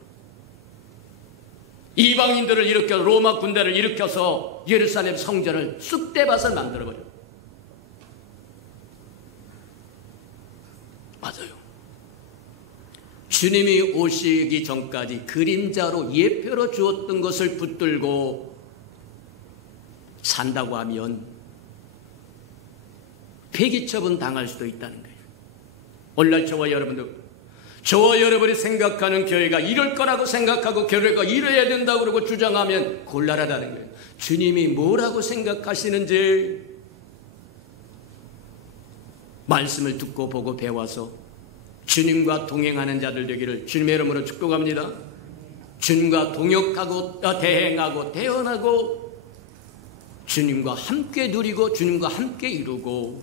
이방인들을 일으켜 로마 군대를 일으켜서 예루살렘 성전을 쑥대밭을 만들어버려요. 맞아요. 주님이 오시기 전까지 그림자로 예표로 주었던 것을 붙들고 산다고 하면 폐기처분 당할 수도 있다는 거예요. 오늘날 저와 여러분이 생각하는 교회가 이럴 거라고 생각하고 교회가 이래야 된다고 그러고 주장하면 곤란하다는 거예요. 주님이 뭐라고 생각하시는지 말씀을 듣고 보고 배워서 주님과 동행하는 자들 되기를 주님의 이름으로 축복합니다. 주님과 동역하고 대행하고 대언하고 주님과 함께 누리고 주님과 함께 이루고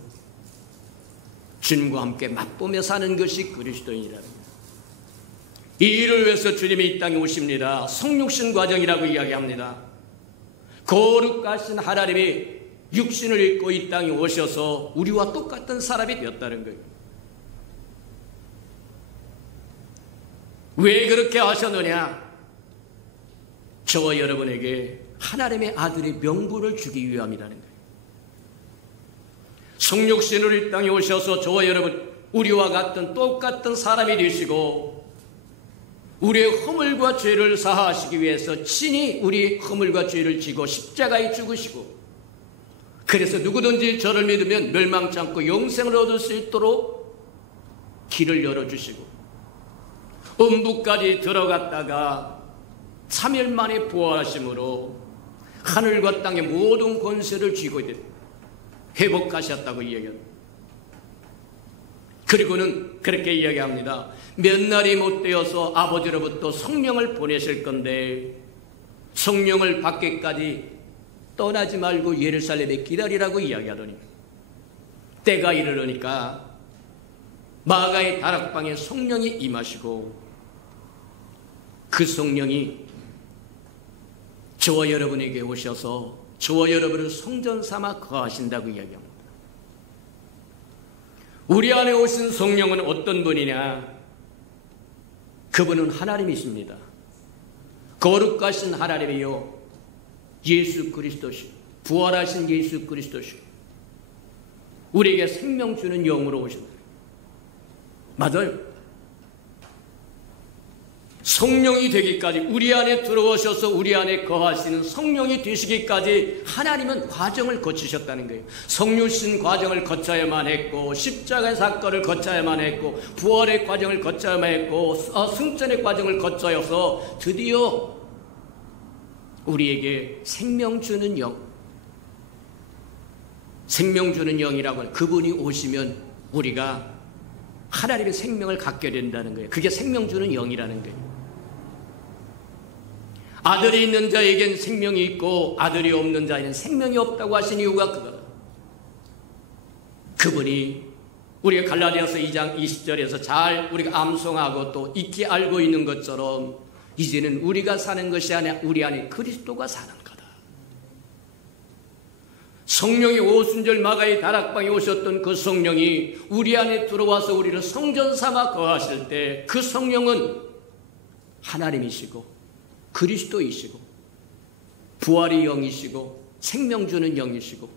주님과 함께 맛보며 사는 것이 그리스도인이라는 겁니다. 이 일을 위해서 주님이 이 땅에 오십니다. 성육신 과정이라고 이야기합니다. 거룩하신 하나님이 육신을 입고 이 땅에 오셔서 우리와 똑같은 사람이 되었다는 거예요. 왜 그렇게 하셨느냐? 저와 여러분에게 하나님의 아들의 명분을 주기 위함이라는 거예요. 성육신으로 이 땅에 오셔서 저와 여러분 우리와 같은 똑같은 사람이 되시고 우리의 허물과 죄를 사하시기 위해서 친히 우리 허물과 죄를 지고 십자가에 죽으시고 그래서 누구든지 저를 믿으면 멸망치 않고 영생을 얻을 수 있도록 길을 열어주시고 음부까지 들어갔다가 3일 만에 부활하심으로 하늘과 땅의 모든 권세를 쥐고 회복하셨다고 이야기합니다. 그리고는 그렇게 이야기합니다. 몇 날이 못 되어서 아버지로부터 성령을 보내실 건데 성령을 받기까지 떠나지 말고 예루살렘에 기다리라고 이야기하더니 때가 이르러니까 마가의 다락방에 성령이 임하시고 그 성령이 저와 여러분에게 오셔서 저와 여러분을 성전 삼아 거하신다고 이야기합니다. 우리 안에 오신 성령은 어떤 분이냐? 그분은 하나님이십니다. 거룩하신 하나님이요 예수 그리스도시고 부활하신 예수 그리스도시고 우리에게 생명 주는 영으로 오셨다. 맞아요. 성령이 되기까지 우리 안에 들어오셔서 우리 안에 거하시는 성령이 되시기까지 하나님은 과정을 거치셨다는 거예요. 성육신 과정을 거쳐야만 했고 십자가의 사건을 거쳐야만 했고 부활의 과정을 거쳐야만 했고 승천의 과정을 거쳐서 드디어 우리에게 생명 주는 영, 생명 주는 영이라고 하는 그분이 오시면 우리가 하나님의 생명을 갖게 된다는 거예요. 그게 생명 주는 영이라는 거예요. 아들이 있는 자에겐 생명이 있고 아들이 없는 자에는 생명이 없다고 하신 이유가 그거다. 그분이 우리가 갈라디아서 2장 20절에서 잘 우리가 암송하고 또 익히 알고 있는 것처럼 이제는 우리가 사는 것이 아니라 우리 안에 그리스도가 사는 거다. 성령이 오순절 마가의 다락방에 오셨던 그 성령이 우리 안에 들어와서 우리를 성전 삼아 거하실 때 그 성령은 하나님이시고 그리스도이시고 부활의 영이시고 생명 주는 영이시고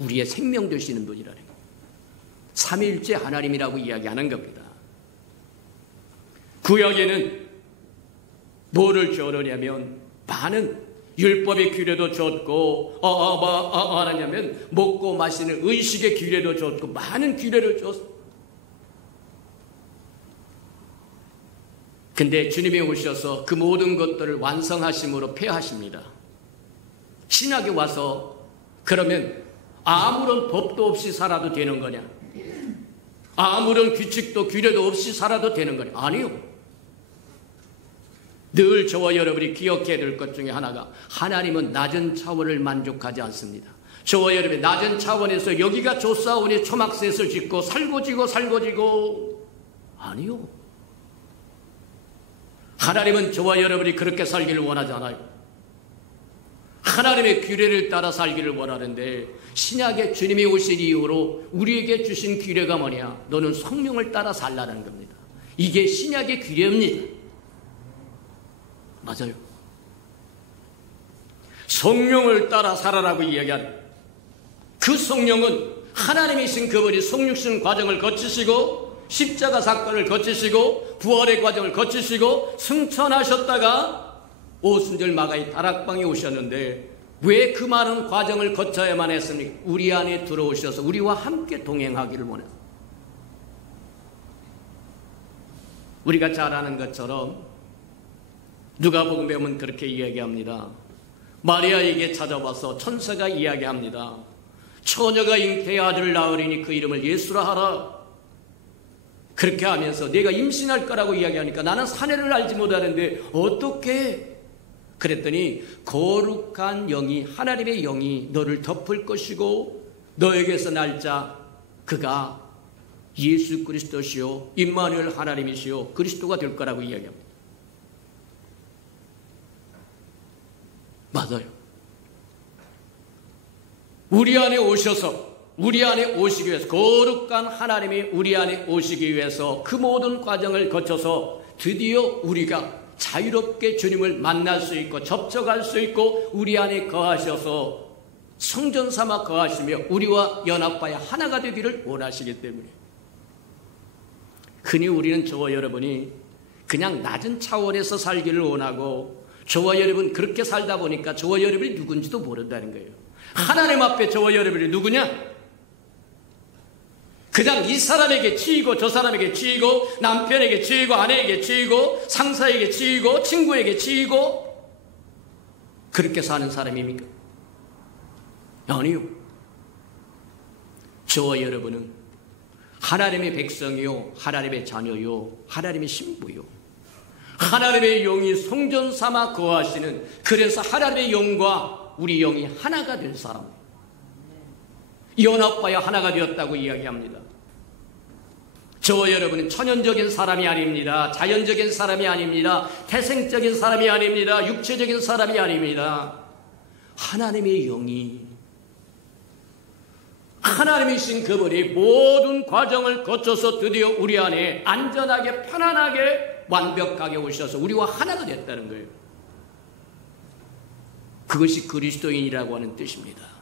우리의 생명 되시는 분이라는 거예요. 삼위일체 하나님이라고 이야기하는 겁니다. 구약에는 뭐를 주었냐면 많은 율법의 규례도 줬고 하냐면 먹고 마시는 의식의 규례도 줬고 많은 규례를 줬어. 근데 주님이 오셔서 그 모든 것들을 완성하심으로 폐하십니다. 신약에 와서 그러면 아무런 법도 없이 살아도 되는 거냐? 아무런 규칙도 규례도 없이 살아도 되는 거냐? 아니요. 늘 저와 여러분이 기억해야 될 것 중에 하나가 하나님은 낮은 차원을 만족하지 않습니다. 저와 여러분이 낮은 차원에서 여기가 좋사오니 초막셋을 짓고 살고지고 아니요. 하나님은 저와 여러분이 그렇게 살기를 원하지 않아요. 하나님의 규례를 따라 살기를 원하는데 신약에 주님이 오신 이후로 우리에게 주신 규례가 뭐냐? 너는 성령을 따라 살라는 겁니다. 이게 신약의 규례입니다. 맞아요. 성령을 따라 살아라고 이야기하는 그 성령은 하나님이신 그분이 성육신 과정을 거치시고 십자가 사건을 거치시고 부활의 과정을 거치시고 승천하셨다가 오순절 마가의 다락방에 오셨는데 왜 그 많은 과정을 거쳐야만 했습니까? 우리 안에 들어오셔서 우리와 함께 동행하기를 원해요. 우리가 잘 아는 것처럼 누가복음에 보면 그렇게 이야기합니다. 마리아에게 찾아와서 천사가 이야기합니다. 처녀가 잉태의 아들을 낳으리니 그 이름을 예수라 하라. 그렇게 하면서 내가 임신할 거라고 이야기하니까 나는 사내를 알지 못하는데 어떻게? 그랬더니 거룩한 영이 하나님의 영이 너를 덮을 것이고 너에게서 날 자 그가 예수 그리스도시요 임마누엘 하나님이시요 그리스도가 될 거라고 이야기합니다. 맞아요. 우리 안에 오셔서 우리 안에 오시기 위해서 거룩한 하나님이 우리 안에 오시기 위해서 그 모든 과정을 거쳐서 드디어 우리가 자유롭게 주님을 만날 수 있고 접촉할 수 있고 우리 안에 거하셔서 성전 삼아 거하시며 우리와 연합하여 하나가 되기를 원하시기 때문에 흔히 우리는 저와 여러분이 그냥 낮은 차원에서 살기를 원하고 저와 여러분 그렇게 살다 보니까 저와 여러분이 누군지도 모른다는 거예요. 하나님 앞에 저와 여러분이 누구냐? 그냥 이 사람에게 치이고 저 사람에게 치이고 남편에게 치이고 아내에게 치이고 상사에게 치이고 친구에게 치이고 그렇게 사는 사람입니까? 아니요. 저와 여러분은 하나님의 백성이요, 하나님의 자녀요, 하나님의 신부요, 하나님의 영이 성전 삼아 거하시는, 그래서 하나님의 영과 우리 영이 하나가 된 사람, 연합하여 하나가 되었다고 이야기합니다. 저와 여러분은 천연적인 사람이 아닙니다. 자연적인 사람이 아닙니다. 태생적인 사람이 아닙니다. 육체적인 사람이 아닙니다. 하나님의 영이, 하나님이신 그분이 모든 과정을 거쳐서 드디어 우리 안에 안전하게 편안하게 완벽하게 오셔서 우리와 하나가 됐다는 거예요. 그것이 그리스도인이라고 하는 뜻입니다.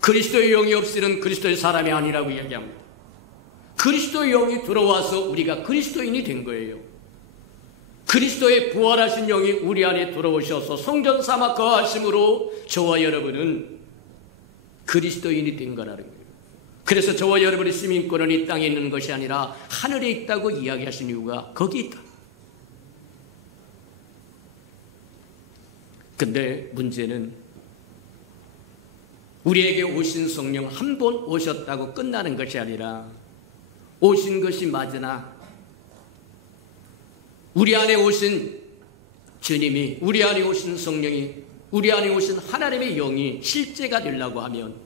그리스도의 영이 없이는 그리스도의 사람이 아니라고 이야기합니다. 그리스도의 영이 들어와서 우리가 그리스도인이 된 거예요. 그리스도의 부활하신 영이 우리 안에 들어오셔서 성전 삼아 거하심으로 저와 여러분은 그리스도인이 된 거라는 거예요. 그래서 저와 여러분의 시민권은 이 땅에 있는 것이 아니라 하늘에 있다고 이야기하신 이유가 거기에 있다. 근데 문제는 우리에게 오신 성령 한 번 오셨다고 끝나는 것이 아니라 오신 것이 맞으나 우리 안에 오신 주님이, 우리 안에 오신 성령이, 우리 안에 오신 하나님의 영이 실제가 되려고 하면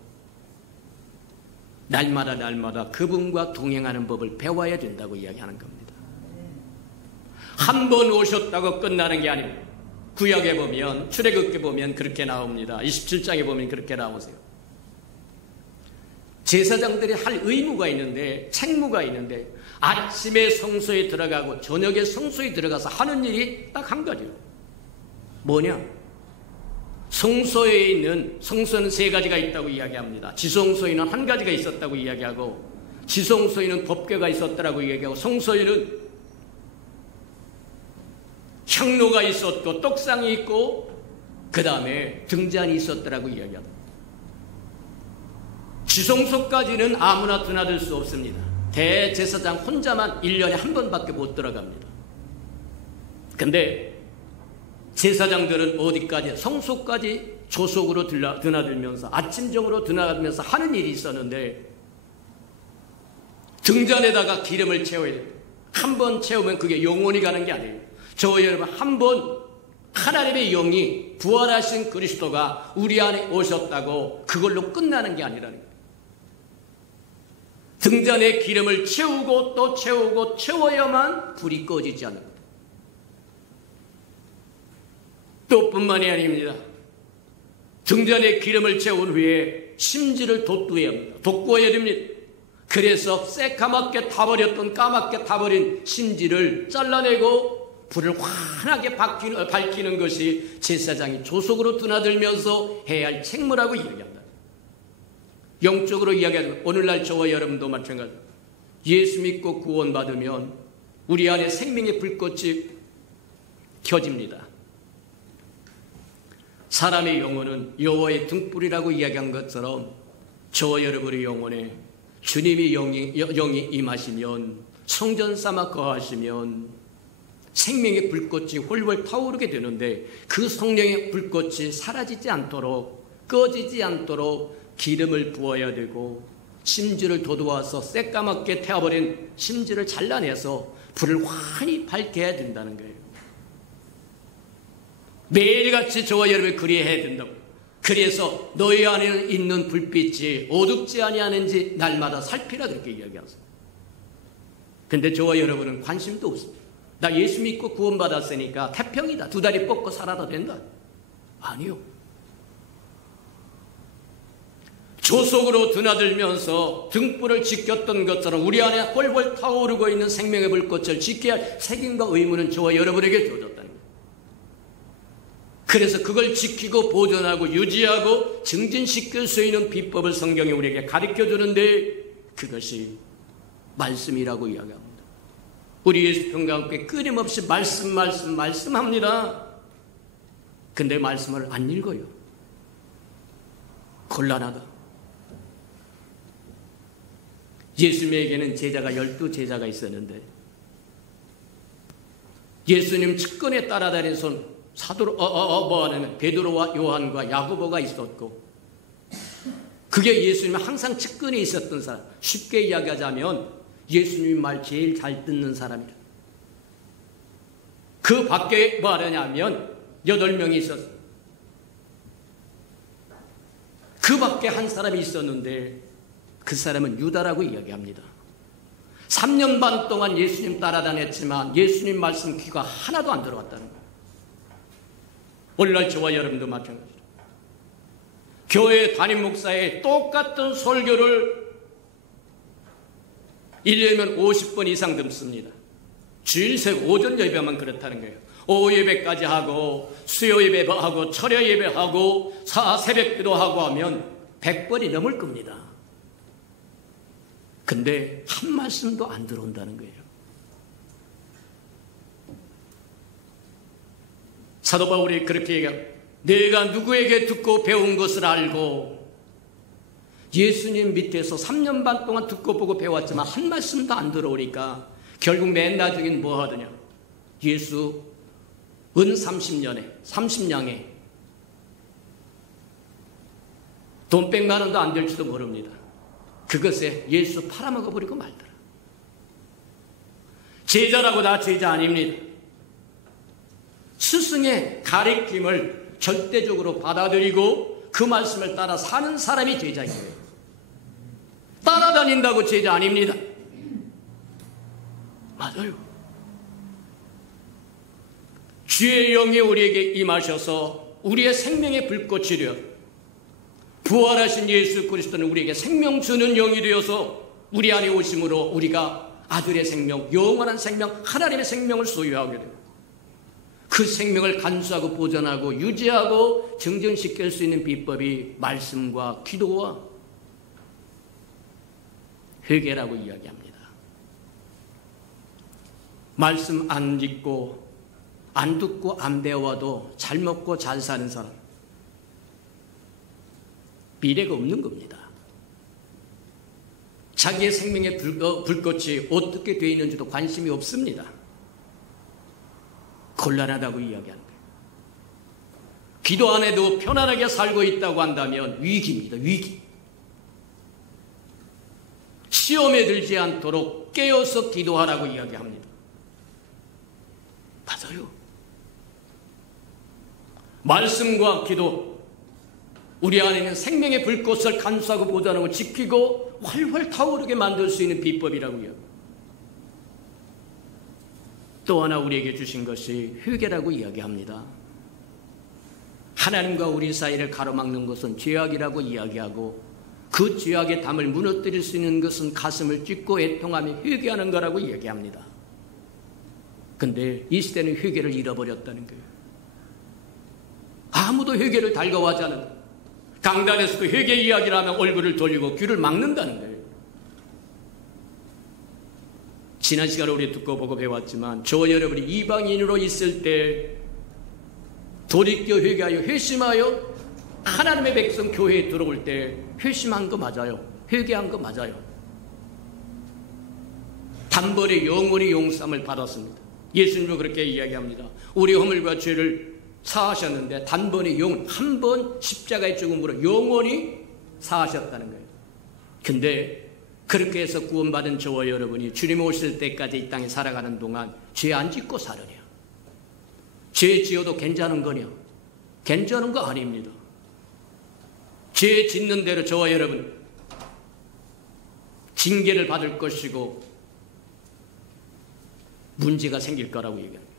날마다 그분과 동행하는 법을 배워야 된다고 이야기하는 겁니다. 한 번 오셨다고 끝나는 게 아닙니다. 구약에 보면, 출애굽기에 보면 그렇게 나옵니다. 27장에 보면 그렇게 나오세요. 제사장들이 할 의무가 있는데, 책무가 있는데 아침에 성소에 들어가고 저녁에 성소에 들어가서 하는 일이 딱 한 가지예요. 뭐냐? 성소에 있는, 성소는 세 가지가 있다고 이야기합니다. 지성소에는 한 가지가 있었다고 이야기하고, 지성소에는 법궤가 있었다고 이야기하고, 성소에는 향로가 있었고 떡상이 있고 그 다음에 등잔이 있었다고 이야기합니다. 지성소까지는 아무나 드나들 수 없습니다. 대제사장 혼자만 1년에 한 번밖에 못 들어갑니다. 근데 제사장들은 어디까지? 성소까지 조속으로 드나들면서 아침정으로 드나들면서 하는 일이 있었는데 등잔에다가 기름을 채워야 돼요. 한 번 채우면 그게 영원히 가는 게 아니에요. 저와 여러분, 한 번 하나님의 영이 부활하신 그리스도가 우리 안에 오셨다고 그걸로 끝나는 게 아니라는 거예요. 등잔에 기름을 채우고 또 채우고 채워야만 불이 꺼지지 않는 거예요. 또 뿐만이 아닙니다. 등잔에 기름을 채운 후에 심지를 돋구어야 합니다. 돋구어야 됩니다. 그래서 새까맣게 타버렸던, 까맣게 타버린 심지를 잘라내고 불을 환하게 밝히는 것이 제사장이 조속으로 드나들면서 해야 할 책무라고 이야기합니다. 영적으로 이야기하면 오늘날 저와 여러분도 마찬가지입니다. 예수 믿고 구원받으면 우리 안에 생명의 불꽃이 켜집니다. 사람의 영혼은 여호와의 등불이라고 이야기한 것처럼 저와 여러분의 영혼에 주님의 영이 임하시면, 성전 삼아 거하시면 생명의 불꽃이 홀홀 타오르게 되는데, 그 성령의 불꽃이 사라지지 않도록, 꺼지지 않도록 기름을 부어야 되고, 심지를 돋워서 새까맣게 태워버린 심지를 잘라내서 불을 환히 밝혀야 된다는 거예요. 매일같이 저와 여러분이 그리해야 된다고. 그래서 너희 안에 있는 불빛이 어둡지 아니하는지 날마다 살피라, 그렇게 이야기하세요. 근데 저와 여러분은 관심도 없습니다. 나 예수 믿고 구원받았으니까 태평이다, 두 다리 뻗고 살아도 된다. 아니요. 조속으로 드나들면서 등불을 지켰던 것처럼 우리 안에 홀홀 타오르고 있는 생명의 불꽃을 지켜야 할 책임과 의무는 저와 여러분에게 주어졌다는 거예요. 그래서 그걸 지키고 보존하고 유지하고 증진시킬 수 있는 비법을 성경이 우리에게 가르쳐주는데, 그것이 말씀이라고 이야기합니다. 우리 예수님과 함께 끊임없이 말씀합니다. 근데 말씀을 안 읽어요. 곤란하다. 예수님에게는 제자가 12제자가 있었는데 예수님 측근에 따라다니는 사도로 베드로와 요한과 야고보가 있었고 그게 예수님 항상 측근에 있었던 사람. 쉽게 이야기하자면 예수님 말 제일 잘 듣는 사람이라. 그 밖에 뭐 하냐면 8명이 있었어요. 그 밖에 한 사람이 있었는데 그 사람은 유다라고 이야기합니다. 3년 반 동안 예수님 따라다녔지만 예수님 말씀 귀가 하나도 안 들어왔다는 거예요. 오늘날 저와 여러분도 마찬가지로 교회 담임 목사의 똑같은 설교를 1년이면 50번 이상 듣습니다. 주일 새벽 오전 예배만 그렇다는 거예요. 오후 예배까지 하고 수요 예배하고 철야 예배하고 새벽 기도하고 하면 100번이 넘을 겁니다. 근데 한 말씀도 안 들어온다는 거예요. 사도 바울이 그렇게 얘기합니다. 내가 누구에게 듣고 배운 것을 알고 예수님 밑에서 3년 반 동안 듣고 보고 배웠지만 한 말씀도 안 들어오니까 결국 맨 나중엔 뭐 하더냐. 예수 은 30냥에 돈 100만 원도 안 될지도 모릅니다. 그것에 예수 팔아먹어버리고 말더라. 제자라고 다 제자 아닙니다. 스승의 가르침을 절대적으로 받아들이고 그 말씀을 따라 사는 사람이 제자인 거예요. 따라다닌다고 제자 아닙니다. 맞아요. 주의 영이 우리에게 임하셔서 우리의 생명의 불꽃이 되어 부활하신 예수 그리스도는 우리에게 생명 주는 영이 되어서 우리 안에 오심으로 우리가 아들의 생명, 영원한 생명, 하나님의 생명을 소유하게 됩니다. 그 생명을 간수하고 보존하고 유지하고 증정시킬 수 있는 비법이 말씀과 기도와 회개라고 이야기합니다. 말씀 안 읽고 안 듣고 안 배워도 잘 먹고 잘 사는 사람 미래가 없는 겁니다. 자기의 생명의 불꽃이 어떻게 되어 있는지도 관심이 없습니다. 곤란하다고 이야기하는 거예요. 기도 안 해도 편안하게 살고 있다고 한다면 위기입니다. 위기. 시험에 들지 않도록 깨어서 기도하라고 이야기합니다. 맞아요. 말씀과 기도, 우리 안에 있는 생명의 불꽃을 간수하고 보존하고 지키고 활활 타오르게 만들 수 있는 비법이라고요. 또 하나 우리에게 주신 것이 회개라고 이야기합니다. 하나님과 우리 사이를 가로막는 것은 죄악이라고 이야기하고 그 죄악의 담을 무너뜨릴 수 있는 것은 가슴을 찢고 애통하며 회개하는 거라고 이야기합니다. 근데 이 시대는 회개를 잃어버렸다는 거예요. 아무도 회개를 달가워하지 않는다. 강단에서도 회개 이야기를 하면 얼굴을 돌리고 귀를 막는다는 거예요. 지난 시간에 우리 듣고 보고 배웠지만 저와 여러분이 이방인으로 있을 때 돌이켜 회개하여 회심하여 하나님의 백성 교회에 들어올 때 회심한 거 맞아요. 회개한 거 맞아요. 단번에 영원히 용서함을 받았습니다. 예수님도 그렇게 이야기합니다. 우리 허물과 죄를 사하셨는데 단번에 한 번 십자가의 죽음으로 영원히 사하셨다는 거예요. 근데 그렇게 해서 구원받은 저와 여러분이 주님 오실 때까지 이 땅에 살아가는 동안 죄 안 짓고 살으냐? 죄 지어도 괜찮은 거냐? 괜찮은 거 아닙니다. 죄 짓는 대로 저와 여러분 징계를 받을 것이고 문제가 생길 거라고 얘기합니다.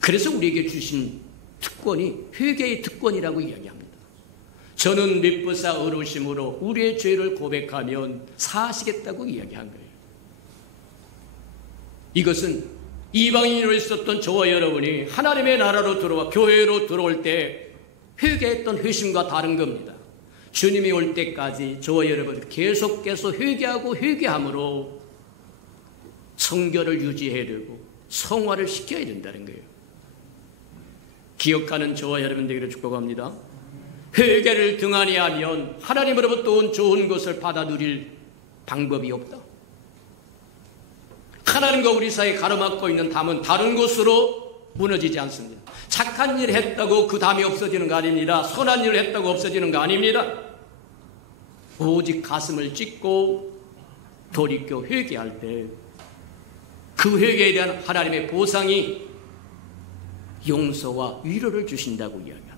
그래서 우리에게 주신 특권이 회개의 특권이라고 이야기합니다. 저는 밉보사 어르심으로 우리의 죄를 고백하면 사하시겠다고 이야기한 거예요. 이것은 이방인으로 있었던 저와 여러분이 하나님의 나라로 들어와 교회로 들어올 때 회개했던 회심과 다른 겁니다. 주님이 올 때까지 저와 여러분 계속해서 회개하고 회개함으로 성결을 유지해야 되고 성화를 시켜야 된다는 거예요. 기억하는 저와 여러분들에게 축복합니다. 회개를 등한히 하면 하나님으로부터 온 좋은 것을 받아 방법이 없다. 하나님과 우리 사이에 가로막고 있는 담은 다른 곳으로 무너지지 않습니다. 착한 일을 했다고 그 담이 없어지는 거 아닙니다. 선한 일을 했다고 없어지는 거 아닙니다. 오직 가슴을 찢고 돌이켜 회개할 때 그 회개에 대한 하나님의 보상이 용서와 위로를 주신다고 이야기합니다.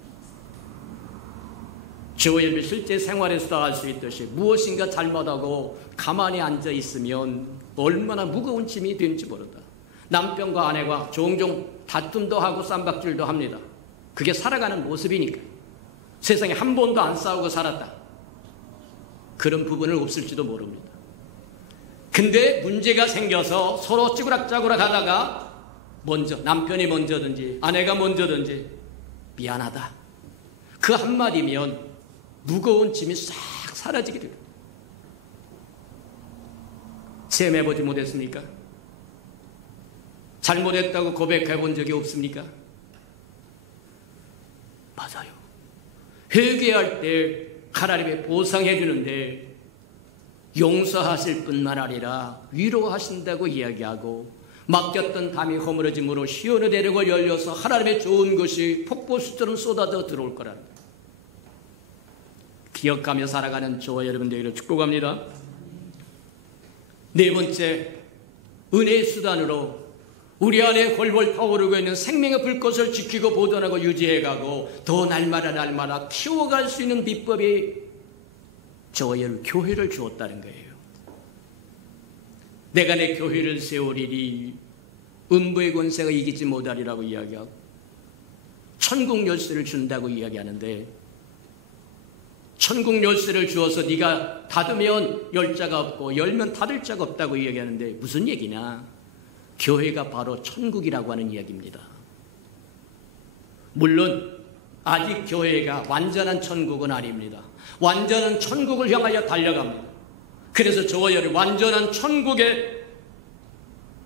저와 여러분이 실제 생활에서도 알 수 있듯이 무엇인가 잘못하고 가만히 앉아 있으면 얼마나 무거운 짐이 되는지 모른다. 남편과 아내가 종종 다툼도 하고 쌈박질도 합니다. 그게 살아가는 모습이니까. 세상에 한 번도 안 싸우고 살았다. 그런 부분은 없을지도 모릅니다. 근데 문제가 생겨서 서로 찌그락짜그락 하다가 먼저 남편이 먼저든지 아내가 먼저든지 미안하다. 그 한마디면 무거운 짐이 싹 사라지게 됩니다. 체험해보지 못했습니까? 잘못했다고 고백해 본 적이 없습니까? 맞아요. 회개할 때 하나님의 보상해 주는데 용서하실 뿐만 아니라 위로하신다고 이야기하고 맡겼던 담이 허물어짐으로 시온의 대륙을 열려서 하나님의 좋은 것이 폭포수처럼 쏟아져 들어올 거라는 기억하며 살아가는 저와 여러분들에게 축복합니다. 네 번째, 은혜의 수단으로 우리 안에 홀홀 타오르고 있는 생명의 불꽃을 지키고 보존하고 유지해가고 더 날마다 키워갈 수 있는 비법이 저와 여러분 교회를 주었다는 거예요. 내가 내 교회를 세우리니 음부의 권세가 이기지 못하리라고 이야기하고 천국 열쇠를 준다고 이야기하는데 천국 열쇠를 주어서 네가 닫으면 열 자가 없고 열면 닫을 자가 없다고 이야기하는데 무슨 얘기냐? 교회가 바로 천국이라고 하는 이야기입니다. 물론 아직 교회가 완전한 천국은 아닙니다. 완전한 천국을 향하여 달려갑니다. 그래서 저와 여러분 완전한 천국에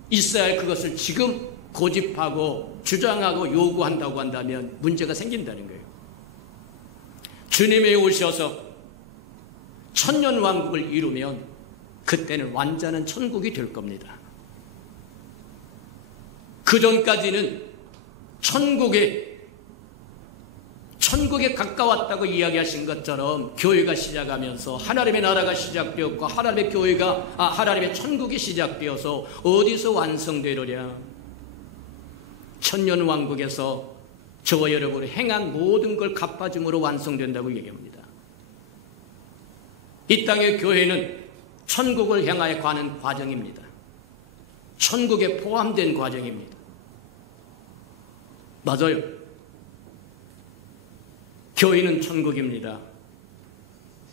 있어야 할 그것을 지금 고집하고 주장하고 요구한다고 한다면 문제가 생긴다는 거예요. 주님이 오셔서 천년왕국을 이루면 그때는 완전한 천국이 될 겁니다. 그 전까지는 천국에 가까웠다고 이야기하신 것처럼 교회가 시작하면서 하나님의 나라가 시작되었고 하나님의 천국이 시작되어서 어디서 완성되느냐? 천년왕국에서 저와 여러분이 행한 모든 걸 갚아줌으로 완성된다고 얘기합니다. 이 땅의 교회는 천국을 향하여 가는 과정입니다. 천국에 포함된 과정입니다. 맞아요. 교회는 천국입니다.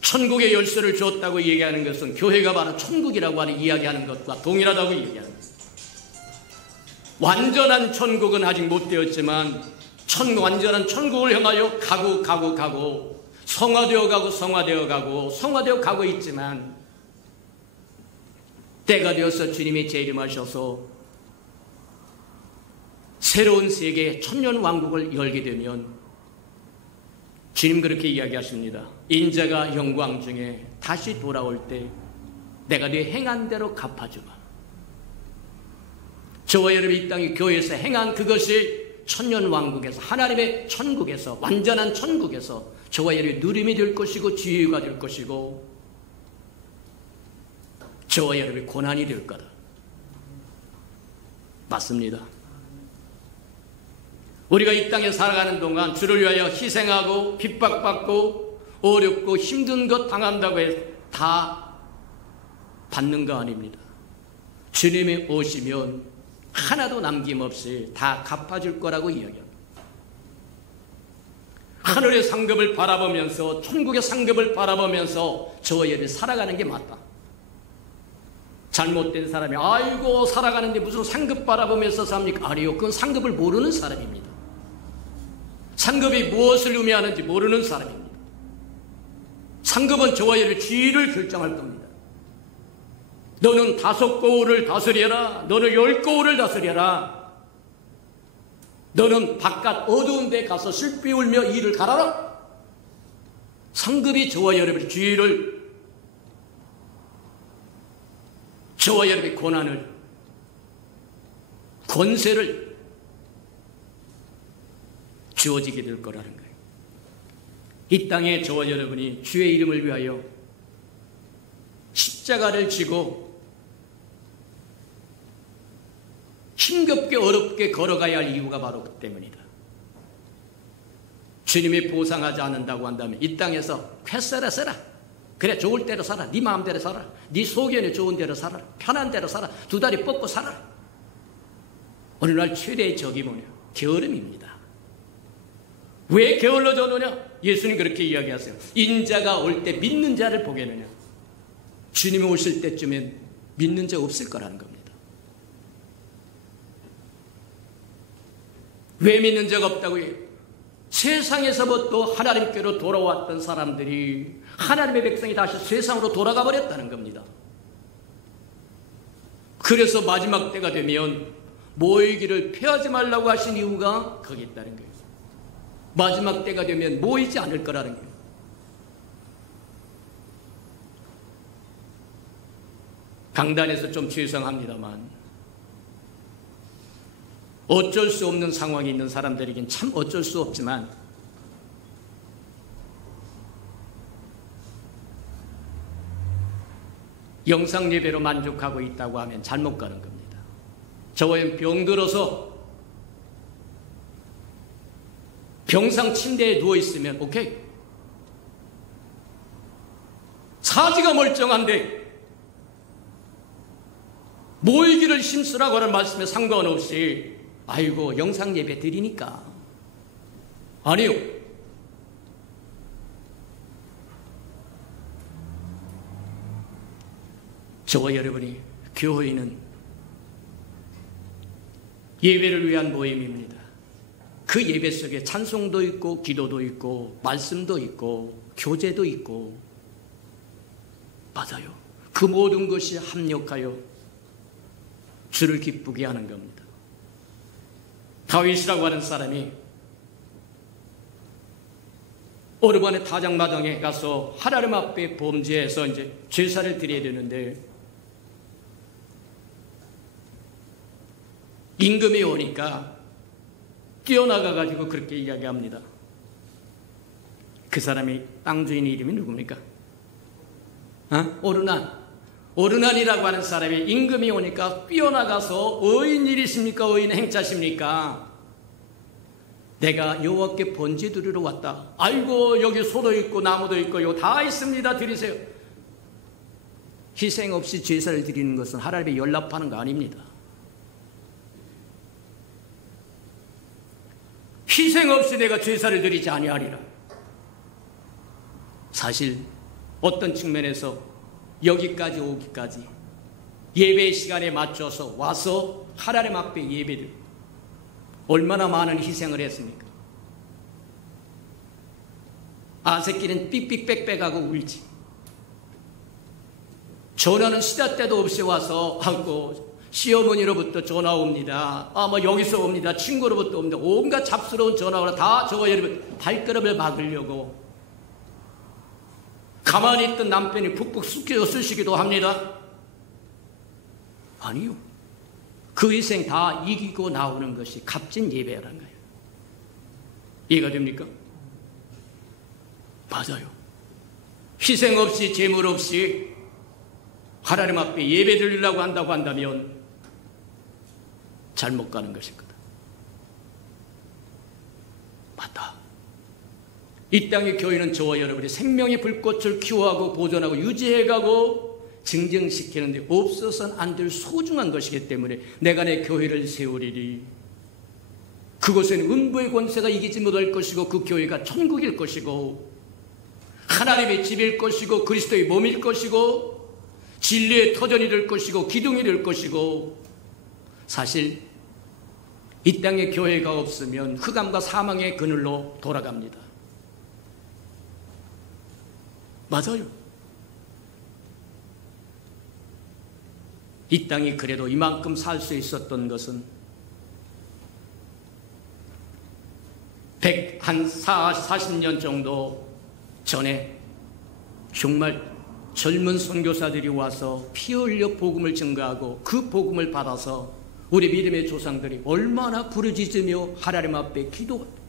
천국의 열쇠를 주었다고 얘기하는 것은 교회가 바로 천국이라고 하는 이야기하는 것과 동일하다고 얘기합니다. 완전한 천국은 아직 못 되었지만 완전한 천국을 향하여 가고 성화되어 가고 있지만 때가 되어서 주님이 재림하셔서 새로운 세계 천년왕국을 열게 되면 주님 그렇게 이야기하십니다. 인자가 영광 중에 다시 돌아올 때 내가 네 행한 대로 갚아주마. 저와 여러분이 이 땅의 교회에서 행한 그것이 천년왕국에서 하나님의 천국에서 완전한 천국에서 저와 여러분이 누림이 될 것이고 지혜가 될 것이고 저와 여러분이 고난이 될 거다. 맞습니다. 우리가 이 땅에 살아가는 동안 주를 위하여 희생하고 핍박받고 어렵고 힘든 것 당한다고 해서 다 받는 거 아닙니다. 주님이 오시면 하나도 남김없이 다 갚아줄 거라고 이야기합니다. 하늘의 상급을 바라보면서 천국의 상급을 바라보면서 저와 여러분이 살아가는 게 맞다. 잘못된 사람이 아이고 살아가는데 무슨 상급 바라보면서 삽니까? 아니요, 그건 상급을 모르는 사람입니다. 상급이 무엇을 의미하는지 모르는 사람입니다. 상급은 저와 여러분의 지위를 결정할 겁니다. 너는 5고을을 다스려라. 너는 10고을을 다스려라. 너는 바깥 어두운 데 가서 슬피 울며 이를 갈아라. 상급이 저와 여러분의 지위를 저와 여러분의 고난을, 권세를 주어지게 될 거라는 거예요. 이 땅에 저와 여러분이 주의 이름을 위하여 십자가를 지고 힘겹게 어렵게 걸어가야 할 이유가 바로 그 때문이다. 주님이 보상하지 않는다고 한다면 이 땅에서 쾌살아 써라. 그래, 좋을 대로 살아. 네 마음대로 살아. 네 소견에 좋은 대로 살아. 편한 대로 살아. 두 다리 뻗고 살아. 어느 날 최대의 적이 뭐냐? 게으름입니다. 왜 게을러졌느냐? 예수님 그렇게 이야기하세요. 인자가 올 때 믿는 자를 보겠느냐? 주님이 오실 때쯤엔 믿는 자 없을 거라는 겁니다. 왜 믿는 자가 없다고 해요? 세상에서부터 하나님께로 돌아왔던 사람들이, 하나님의 백성이 다시 세상으로 돌아가 버렸다는 겁니다. 그래서 마지막 때가 되면 모이기를 폐하지 말라고 하신 이유가 거기 있다는 거예요. 마지막 때가 되면 모이지 않을 거라는 거예요. 강단에서 좀 죄송합니다만 어쩔 수 없는 상황에 있는 사람들에겐 참 어쩔 수 없지만 영상 예배로 만족하고 있다고 하면 잘못 가는 겁니다. 저와 병들어서 병상 침대에 누워있으면 오케이. 사지가 멀쩡한데 모이기를 힘쓰라고 하는 말씀에 상관없이 아이고 영상 예배 드리니까. 아니요. 저와 여러분이 교회는 예배를 위한 모임입니다. 그 예배 속에 찬송도 있고 기도도 있고 말씀도 있고 교제도 있고, 맞아요. 그 모든 것이 합력하여 주를 기쁘게 하는 겁니다. 다윗이라고 하는 사람이 어느 번에 타작마당에 가서 하나님 앞에 범죄해서 이제 제사를 드려야 되는데 임금이 오니까 뛰어나가가지고 그렇게 이야기합니다. 그 사람이 땅 주인 이름이 누굽니까? 오르난이라고 하는 사람이 임금이 오니까 뛰어나가서 어인 일이십니까? 어인 행차십니까? 내가 여호와께 번제 드리러 왔다. 아이고 여기 소도 있고 나무도 있고 이거 다 있습니다. 드리세요. 희생 없이 제사를 드리는 것은 하나님의 연락하는 거 아닙니다. 희생 없이 내가 제사를 드리지 아니하리라. 사실 어떤 측면에서 여기까지 오기까지 예배 시간에 맞춰서 와서 하나님 앞에 예배를 얼마나 많은 희생을 했습니까? 아새끼는 삑삑빽빽하고 울지. 전화는 시다 때도 없이 와서 하고 시어머니로부터 전화 옵니다. 여기서 옵니다. 친구로부터 옵니다. 온갖 잡스러운 전화가 다 저와 여러분 발걸음을 막으려고 가만히 있던 남편이 푹푹 숙여 쓰시기도 합니다. 아니요. 그 희생 다 이기고 나오는 것이 값진 예배라는 거예요. 이해가 됩니까? 맞아요. 희생 없이 재물 없이 하나님 앞에 예배 드리려고 한다고 한다면 잘못 가는 것일 거다. 맞다. 이 땅의 교회는 저와 여러분이 생명의 불꽃을 키워가고 보존하고 유지해가고 증정시키는데 없어서는 안 될 소중한 것이기 때문에 내가 내 교회를 세우리니 그곳에는 음부의 권세가 이기지 못할 것이고 그 교회가 천국일 것이고 하나님의 집일 것이고 그리스도의 몸일 것이고 진리의 터전이 될 것이고 기둥이 될 것이고, 사실 이 땅에 교회가 없으면 흑암과 사망의 그늘로 돌아갑니다. 맞아요. 이 땅이 그래도 이만큼 살 수 있었던 것은 40년 정도 전에 정말 젊은 선교사들이 와서 피 흘려 복음을 증거하고 그 복음을 받아서 우리 믿음의 조상들이 얼마나 부르짖으며 하나님 앞에 기도합니다.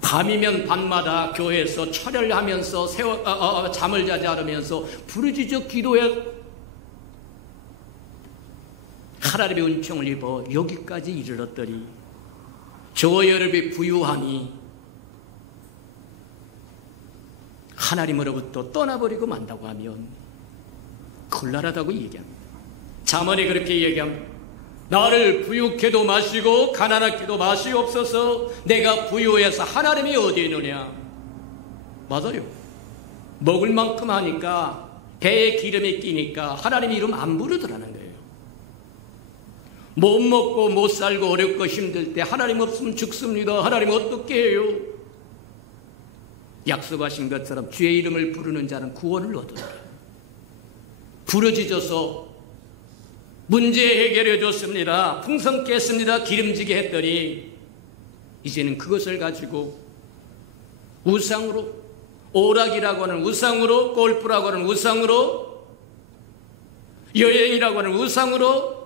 밤이면 밤마다 교회에서 철야를 하면서 잠을 자지 않으면서 부르짖어 기도해 하나님의 은총을 입어 여기까지 이르렀더니 저와 여러분의 부유함이 하나님으로부터 떠나버리고 만다고 하면 곤란하다고 얘기합니다. 잠언에 그렇게 얘기합니다. 나를 부유케도 마시고 가난하게도 마시옵소서. 내가 부유해서 하나님이 어디 있느냐. 맞아요. 먹을 만큼 하니까 배에 기름이 끼니까 하나님의 이름 안 부르더라는 거예요. 못 먹고 못 살고 어렵고 힘들 때 하나님 없으면 죽습니다. 하나님 어떻게 해요? 약속하신 것처럼 주의 이름을 부르는 자는 구원을 얻으리라. 부르짖어서 문제 해결해 줬습니다. 풍성케 했습니다. 기름지게 했더니 이제는 그것을 가지고 우상으로, 오락이라고 하는 우상으로, 골프라고 하는 우상으로, 여행이라고 하는 우상으로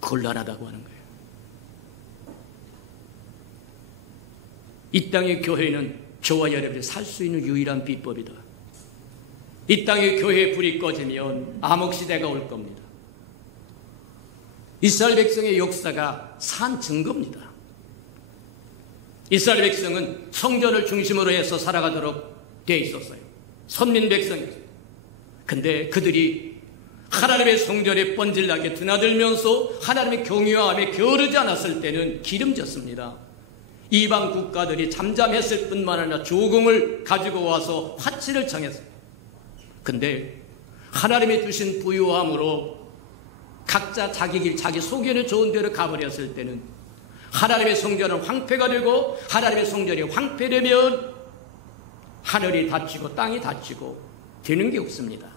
곤란하다고 하는 거예요. 이 땅의 교회는 저와 여러분이 살 수 있는 유일한 비법이다. 이 땅의 교회에 불이 꺼지면 암흑시대가 올 겁니다. 이스라엘 백성의 역사가 산 증거입니다. 이스라엘 백성은 성전을 중심으로 해서 살아가도록 되어 있었어요. 선민 백성이었어요. 근데 그들이 하나님의 성전에 번질나게 드나들면서 하나님의 경외함에 게으르지 않았을 때는 기름졌습니다. 이방 국가들이 잠잠했을 뿐만 아니라 조공을 가지고 와서 화치를 청했어요. 근데 하나님이 주신 부유함으로 각자 자기 길, 자기 소견에 좋은 대로 가버렸을 때는 하나님의 성전은 황폐가 되고, 하나님의 성전이 황폐되면 하늘이 닫히고 땅이 닫히고 되는 게 없습니다.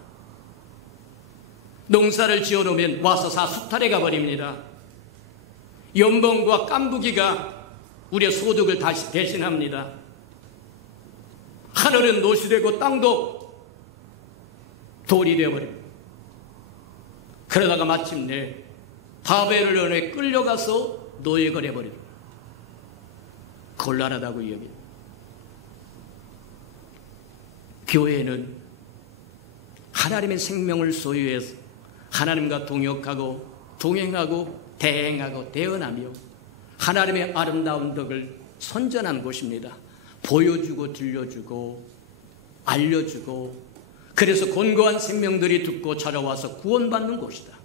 농사를 지어놓으면 와서 수탈해 가버립니다. 연봉과 깐부기가 우리의 소득을 다시 대신합니다. 하늘은 노시되고 땅도 돌이 되어버립니다. 그러다가 마침내 바벨론에 끌려가서 노예가 되어버립니다. 곤란하다고 이야기합니다. 교회는 하나님의 생명을 소유해서 하나님과 동역하고 동행하고 대행하고 대언하며 하나님의 아름다운 덕을 선전한 곳입니다. 보여주고 들려주고 알려주고, 그래서 곤고한 생명들이 듣고 찾아와서 구원받는 곳이다.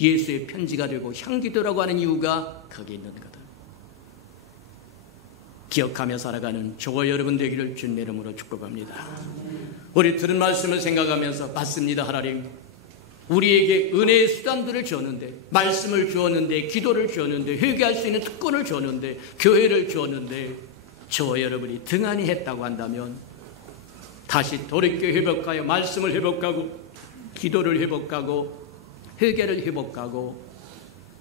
예수의 편지가 되고 향기도라고 하는 이유가 거기 있는 거다. 기억하며 살아가는 저와 여러분 되기를 주님의 이름으로 축복합니다. 우리 들은 말씀을 생각하면서, 맞습니다 하나님, 우리에게 은혜의 수단들을 주었는데, 말씀을 주었는데, 기도를 주었는데, 회개할 수 있는 특권을 주었는데, 교회를 주었는데, 저와 여러분이 등한히 했다고 한다면 다시 돌이켜 회복하여 말씀을 회복하고, 기도를 회복하고, 회개를 회복하고,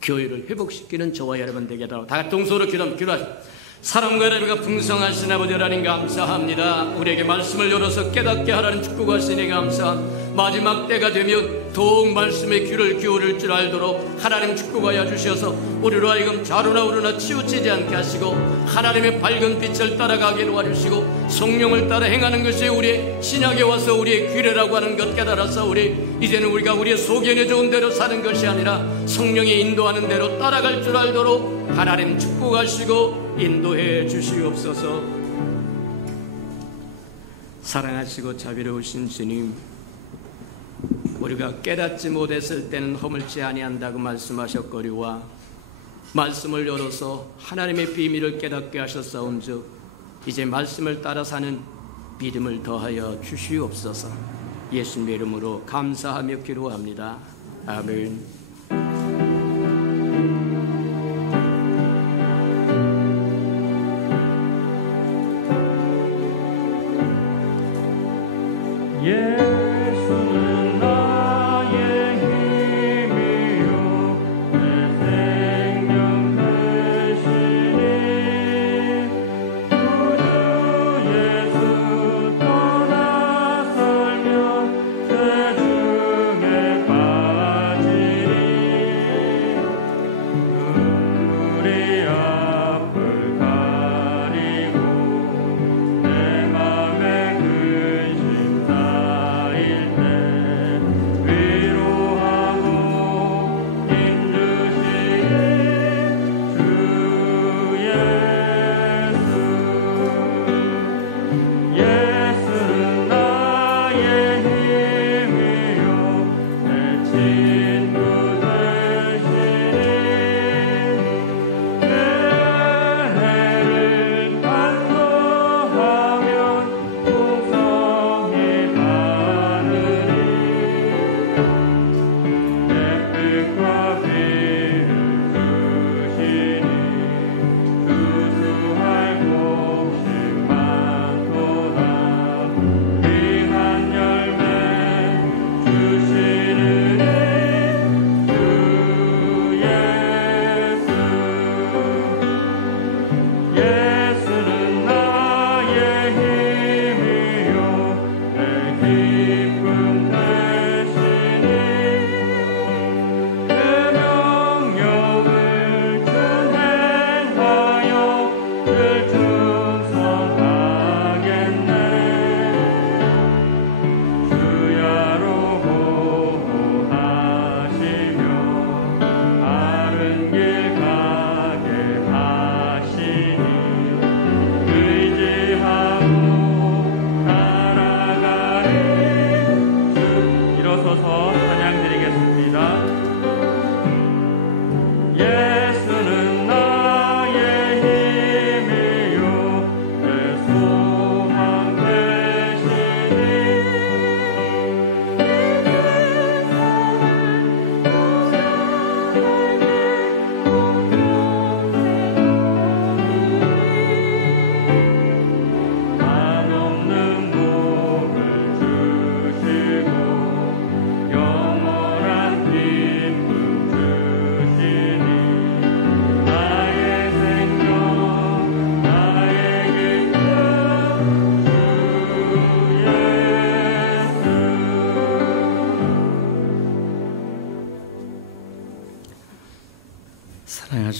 교회를 회복시키는 저와 여러분 되게 하도록 다 같이 동서로 기도하십시오. 사랑과 은혜가 풍성하신 아버지 하나님 감사합니다. 우리에게 말씀을 열어서 깨닫게 하라는 축복하시니 감사합니다. 마지막 때가 되면 더욱 말씀의 귀를 기울일 줄 알도록 하나님 축복하여 주셔서 우리로 하여금 좌로나 우로나 치우치지 않게 하시고 하나님의 밝은 빛을 따라가게 도와주시고 성령을 따라 행하는 것이 우리의 신약에 와서 우리의 귀례라고 하는 것 깨달아서 이제는 우리가 우리의 소견에 좋은 대로 사는 것이 아니라 성령이 인도하는 대로 따라갈 줄 알도록 하나님 축복하시고 인도해 주시옵소서. 사랑하시고 자비로우신 주님, 우리가 깨닫지 못했을 때는 허물지 아니한다고 말씀하셨거니와 말씀을 열어서 하나님의 비밀을 깨닫게 하셨사온즉 이제 말씀을 따라 사는 믿음을 더하여 주시옵소서. 예수님의 이름으로 감사하며 기도합니다. 아멘. 예수는 나의 힘이요 내 생명 되시니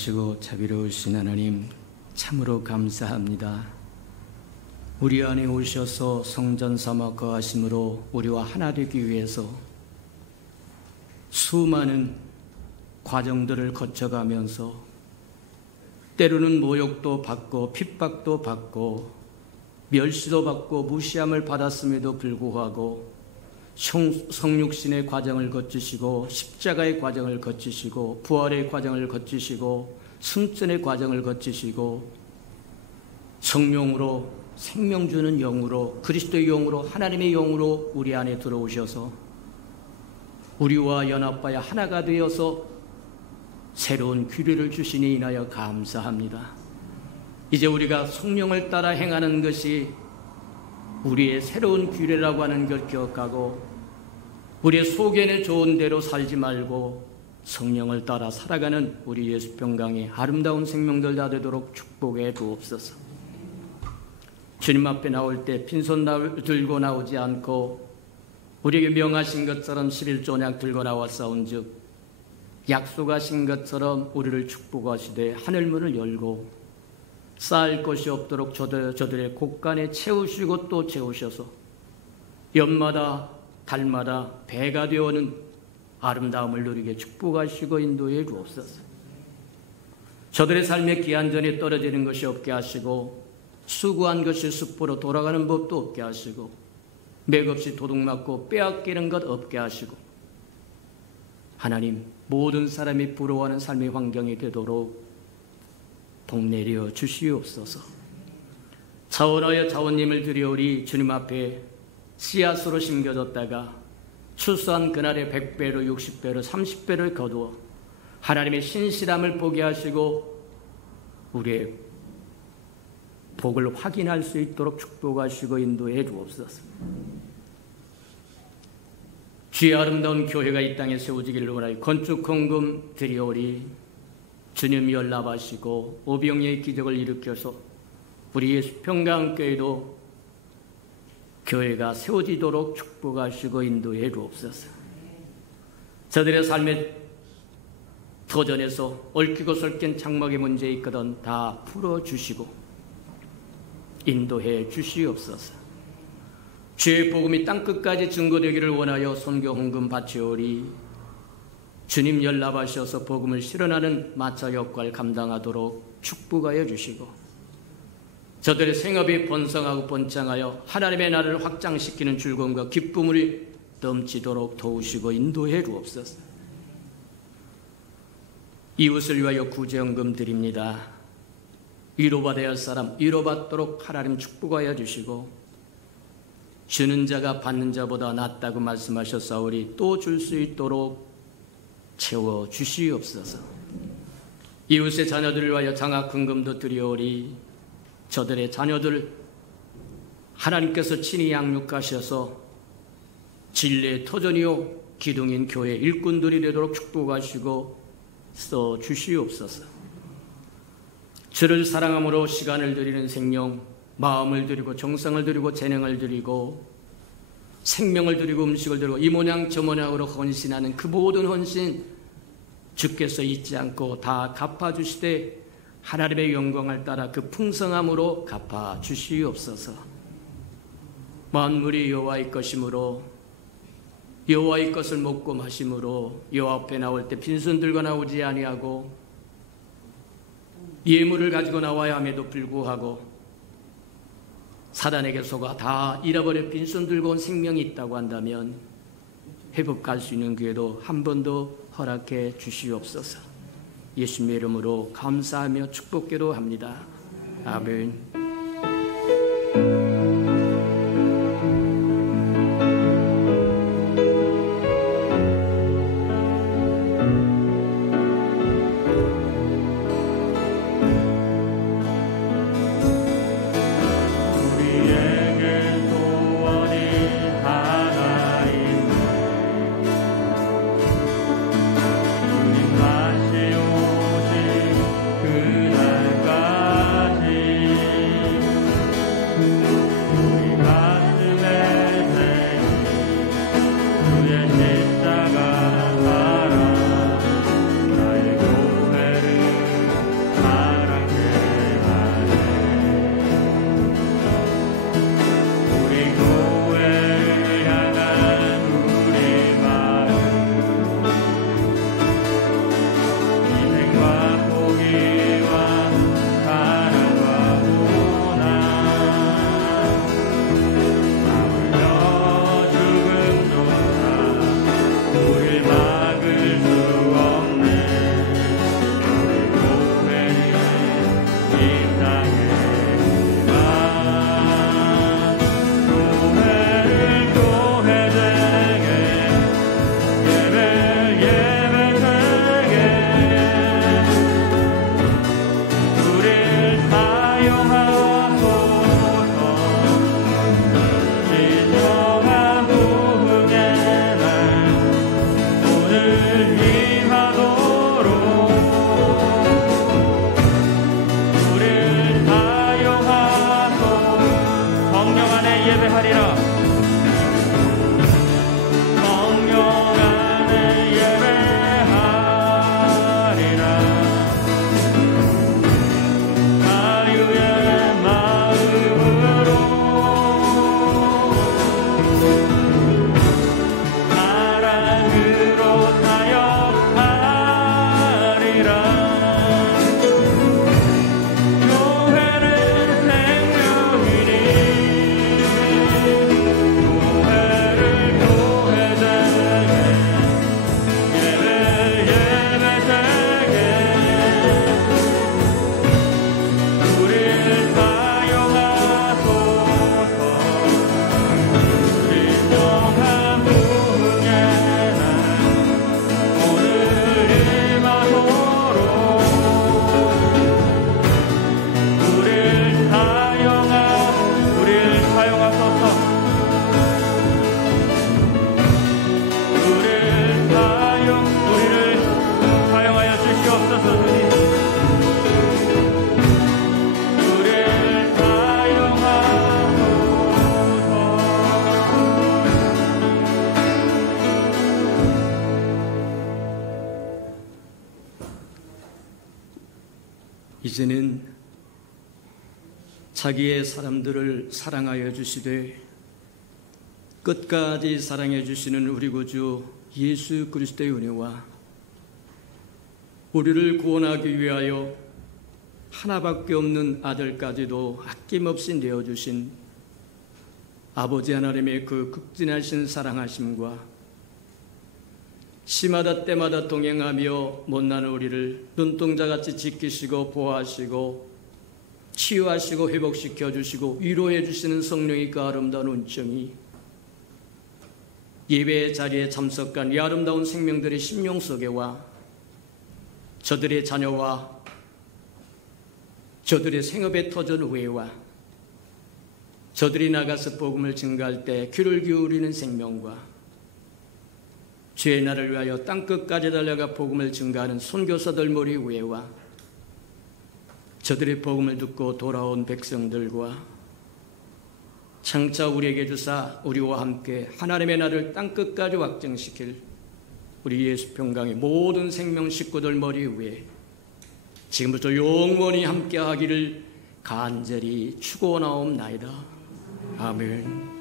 전능하시고 자비로우신 하나님, 참으로 감사합니다. 우리 안에 오셔서 성전 삼아 거하심으로 우리와 하나 되기 위해서 수많은 과정들을 거쳐가면서 때로는 모욕도 받고 핍박도 받고 멸시도 받고 무시함을 받았음에도 불구하고 성육신의 과정을 거치시고 십자가의 과정을 거치시고 부활의 과정을 거치시고 승천의 과정을 거치시고 성령으로 생명 주는 영으로 그리스도의 영으로 하나님의 영으로 우리 안에 들어오셔서 우리와 연합하여 하나가 되어서 새로운 규례를 주시니 인하여 감사합니다. 이제 우리가 성령을 따라 행하는 것이 우리의 새로운 규례라고 하는 걸 기억하고 우리의 속에는 좋은 대로 살지 말고 성령을 따라 살아가는 우리 예수 평강의 아름다운 생명들 다 되도록 축복해 주옵소서. 주님 앞에 나올 때 빈손 들고 나오지 않고 우리에게 명하신 것처럼 11조냥 들고 나왔사온즉 약속하신 것처럼 우리를 축복하시되 하늘문을 열고 쌓을 것이 없도록 저들의 곳간에 채우시고 또 채우셔서 연마다 달마다 배가 되어오는 아름다움을 누리게 축복하시고 인도해 주옵소서. 저들의 삶의 기한전에 떨어지는 것이 없게 하시고 수고한 것이 숲으로 돌아가는 법도 없게 하시고 맥없이 도둑맞고 빼앗기는 것 없게 하시고 하나님 모든 사람이 부러워하는 삶의 환경이 되도록 복내려 주시옵소서. 자원하여 자원님을 드려오리 주님 앞에 씨앗으로 심겨졌다가 추수한 그날의 100배로 60배로 30배를 거두어 하나님의 신실함을 보게 하시고 우리의 복을 확인할 수 있도록 축복하시고 인도해 주옵소서. 주의 아름다운 교회가 이 땅에 세워지기를 원하여 건축 헌금 드리오리 주님 연락하시고 오병이의 기적을 일으켜서 우리 예수 평강교회도 교회가 세워지도록 축복하시고 인도해 주옵소서. 저들의 삶의 도전에서 얽히고 설킨 장막의 문제 있거든 다 풀어주시고 인도해 주시옵소서. 주의 복음이 땅끝까지 증거되기를 원하여 선교 헌금 바치오리 주님 연락하셔서 복음을 실현하는 마차 역할 감당하도록 축복하여 주시고 저들의 생업이 번성하고 번창하여 하나님의 나라를 확장시키는 즐거움과 기쁨을 넘치도록 도우시고 인도해 주옵소서. 이웃을 위하여 구제헌금 드립니다. 위로받아야 할 사람 위로받도록 하나님 축복하여 주시고 주는 자가 받는 자보다 낫다고 말씀하셨사오리 또 줄 수 있도록 채워 주시옵소서. 이웃의 자녀들을 위하여 장학헌금도 드리오리 저들의 자녀들 하나님께서 친히 양육하셔서 진리의 터전이요 기둥인 교회 일꾼들이 되도록 축복하시고 써 주시옵소서. 주를 사랑함으로 시간을 드리는 생명, 마음을 드리고 정성을 드리고 재능을 드리고 생명을 드리고 음식을 드리고 이 모양 저 모양으로 헌신하는 그 모든 헌신 주께서 잊지 않고 다 갚아주시되 하나님의 영광을 따라 그 풍성함으로 갚아주시옵소서. 만물이 여호와의 것이므로 여호와의 것을 먹고 마심으로 여호와 앞에 나올 때 빈손 들고 나오지 아니하고 예물을 가지고 나와야 함에도 불구하고 사단에게 속아 다 잃어버려 빈손 들고 온 생명이 있다고 한다면 회복할 수 있는 기회도 한 번 더 허락해 주시옵소서. 예수님의 이름으로 감사하며 축복기도 합니다. 아멘. 그날까지 예배하리라. 성령 안에 예배하리라. 자유의 마음으로 사랑으로 사역하리라. 교회는 생명이니 교회를 교회되게 예배를 예배되게 우리를 사용하소서. 진정한 부흥의 날 오늘 임하도록 우리를 사용하소서. 우리를 사용하여 주시옵소서. 주님, 우리를 사용하소서. 이제는 자기의 사람들을 사랑하여 주시되 끝까지 사랑해 주시는 우리 구주 예수 그리스도의 은혜와 우리를 구원하기 위하여 하나밖에 없는 아들까지도 아낌없이 내어주신 아버지 하나님의 그 극진하신 사랑하심과 시마다 때마다 동행하며 못난 우리를 눈동자같이 지키시고 보호하시고 치유하시고 회복시켜 주시고 위로해 주시는 성령의 그 아름다운 은총이 예배의 자리에 참석한 이 아름다운 생명들의 심령 속에와 저들의 자녀와 저들의 생업의 터전 후에와 저들이 나가서 복음을 증거할 때 귀를 기울이는 생명과 죄의 날을 위하여 땅끝까지 달려가 복음을 증거하는 선교사들 머리 위에와 저들의 복음을 듣고 돌아온 백성들과 장차 우리에게 주사 우리와 함께 하나님의 나라를 땅끝까지 확증시킬 우리 예수 평강의 모든 생명 식구들 머리 위에 지금부터 영원히 함께 하기를 간절히 축원하옵나이다. 아멘.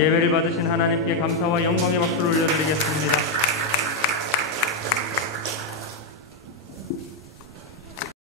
예배를 받으신 하나님께 감사와 영광의 박수를 올려드리겠습니다.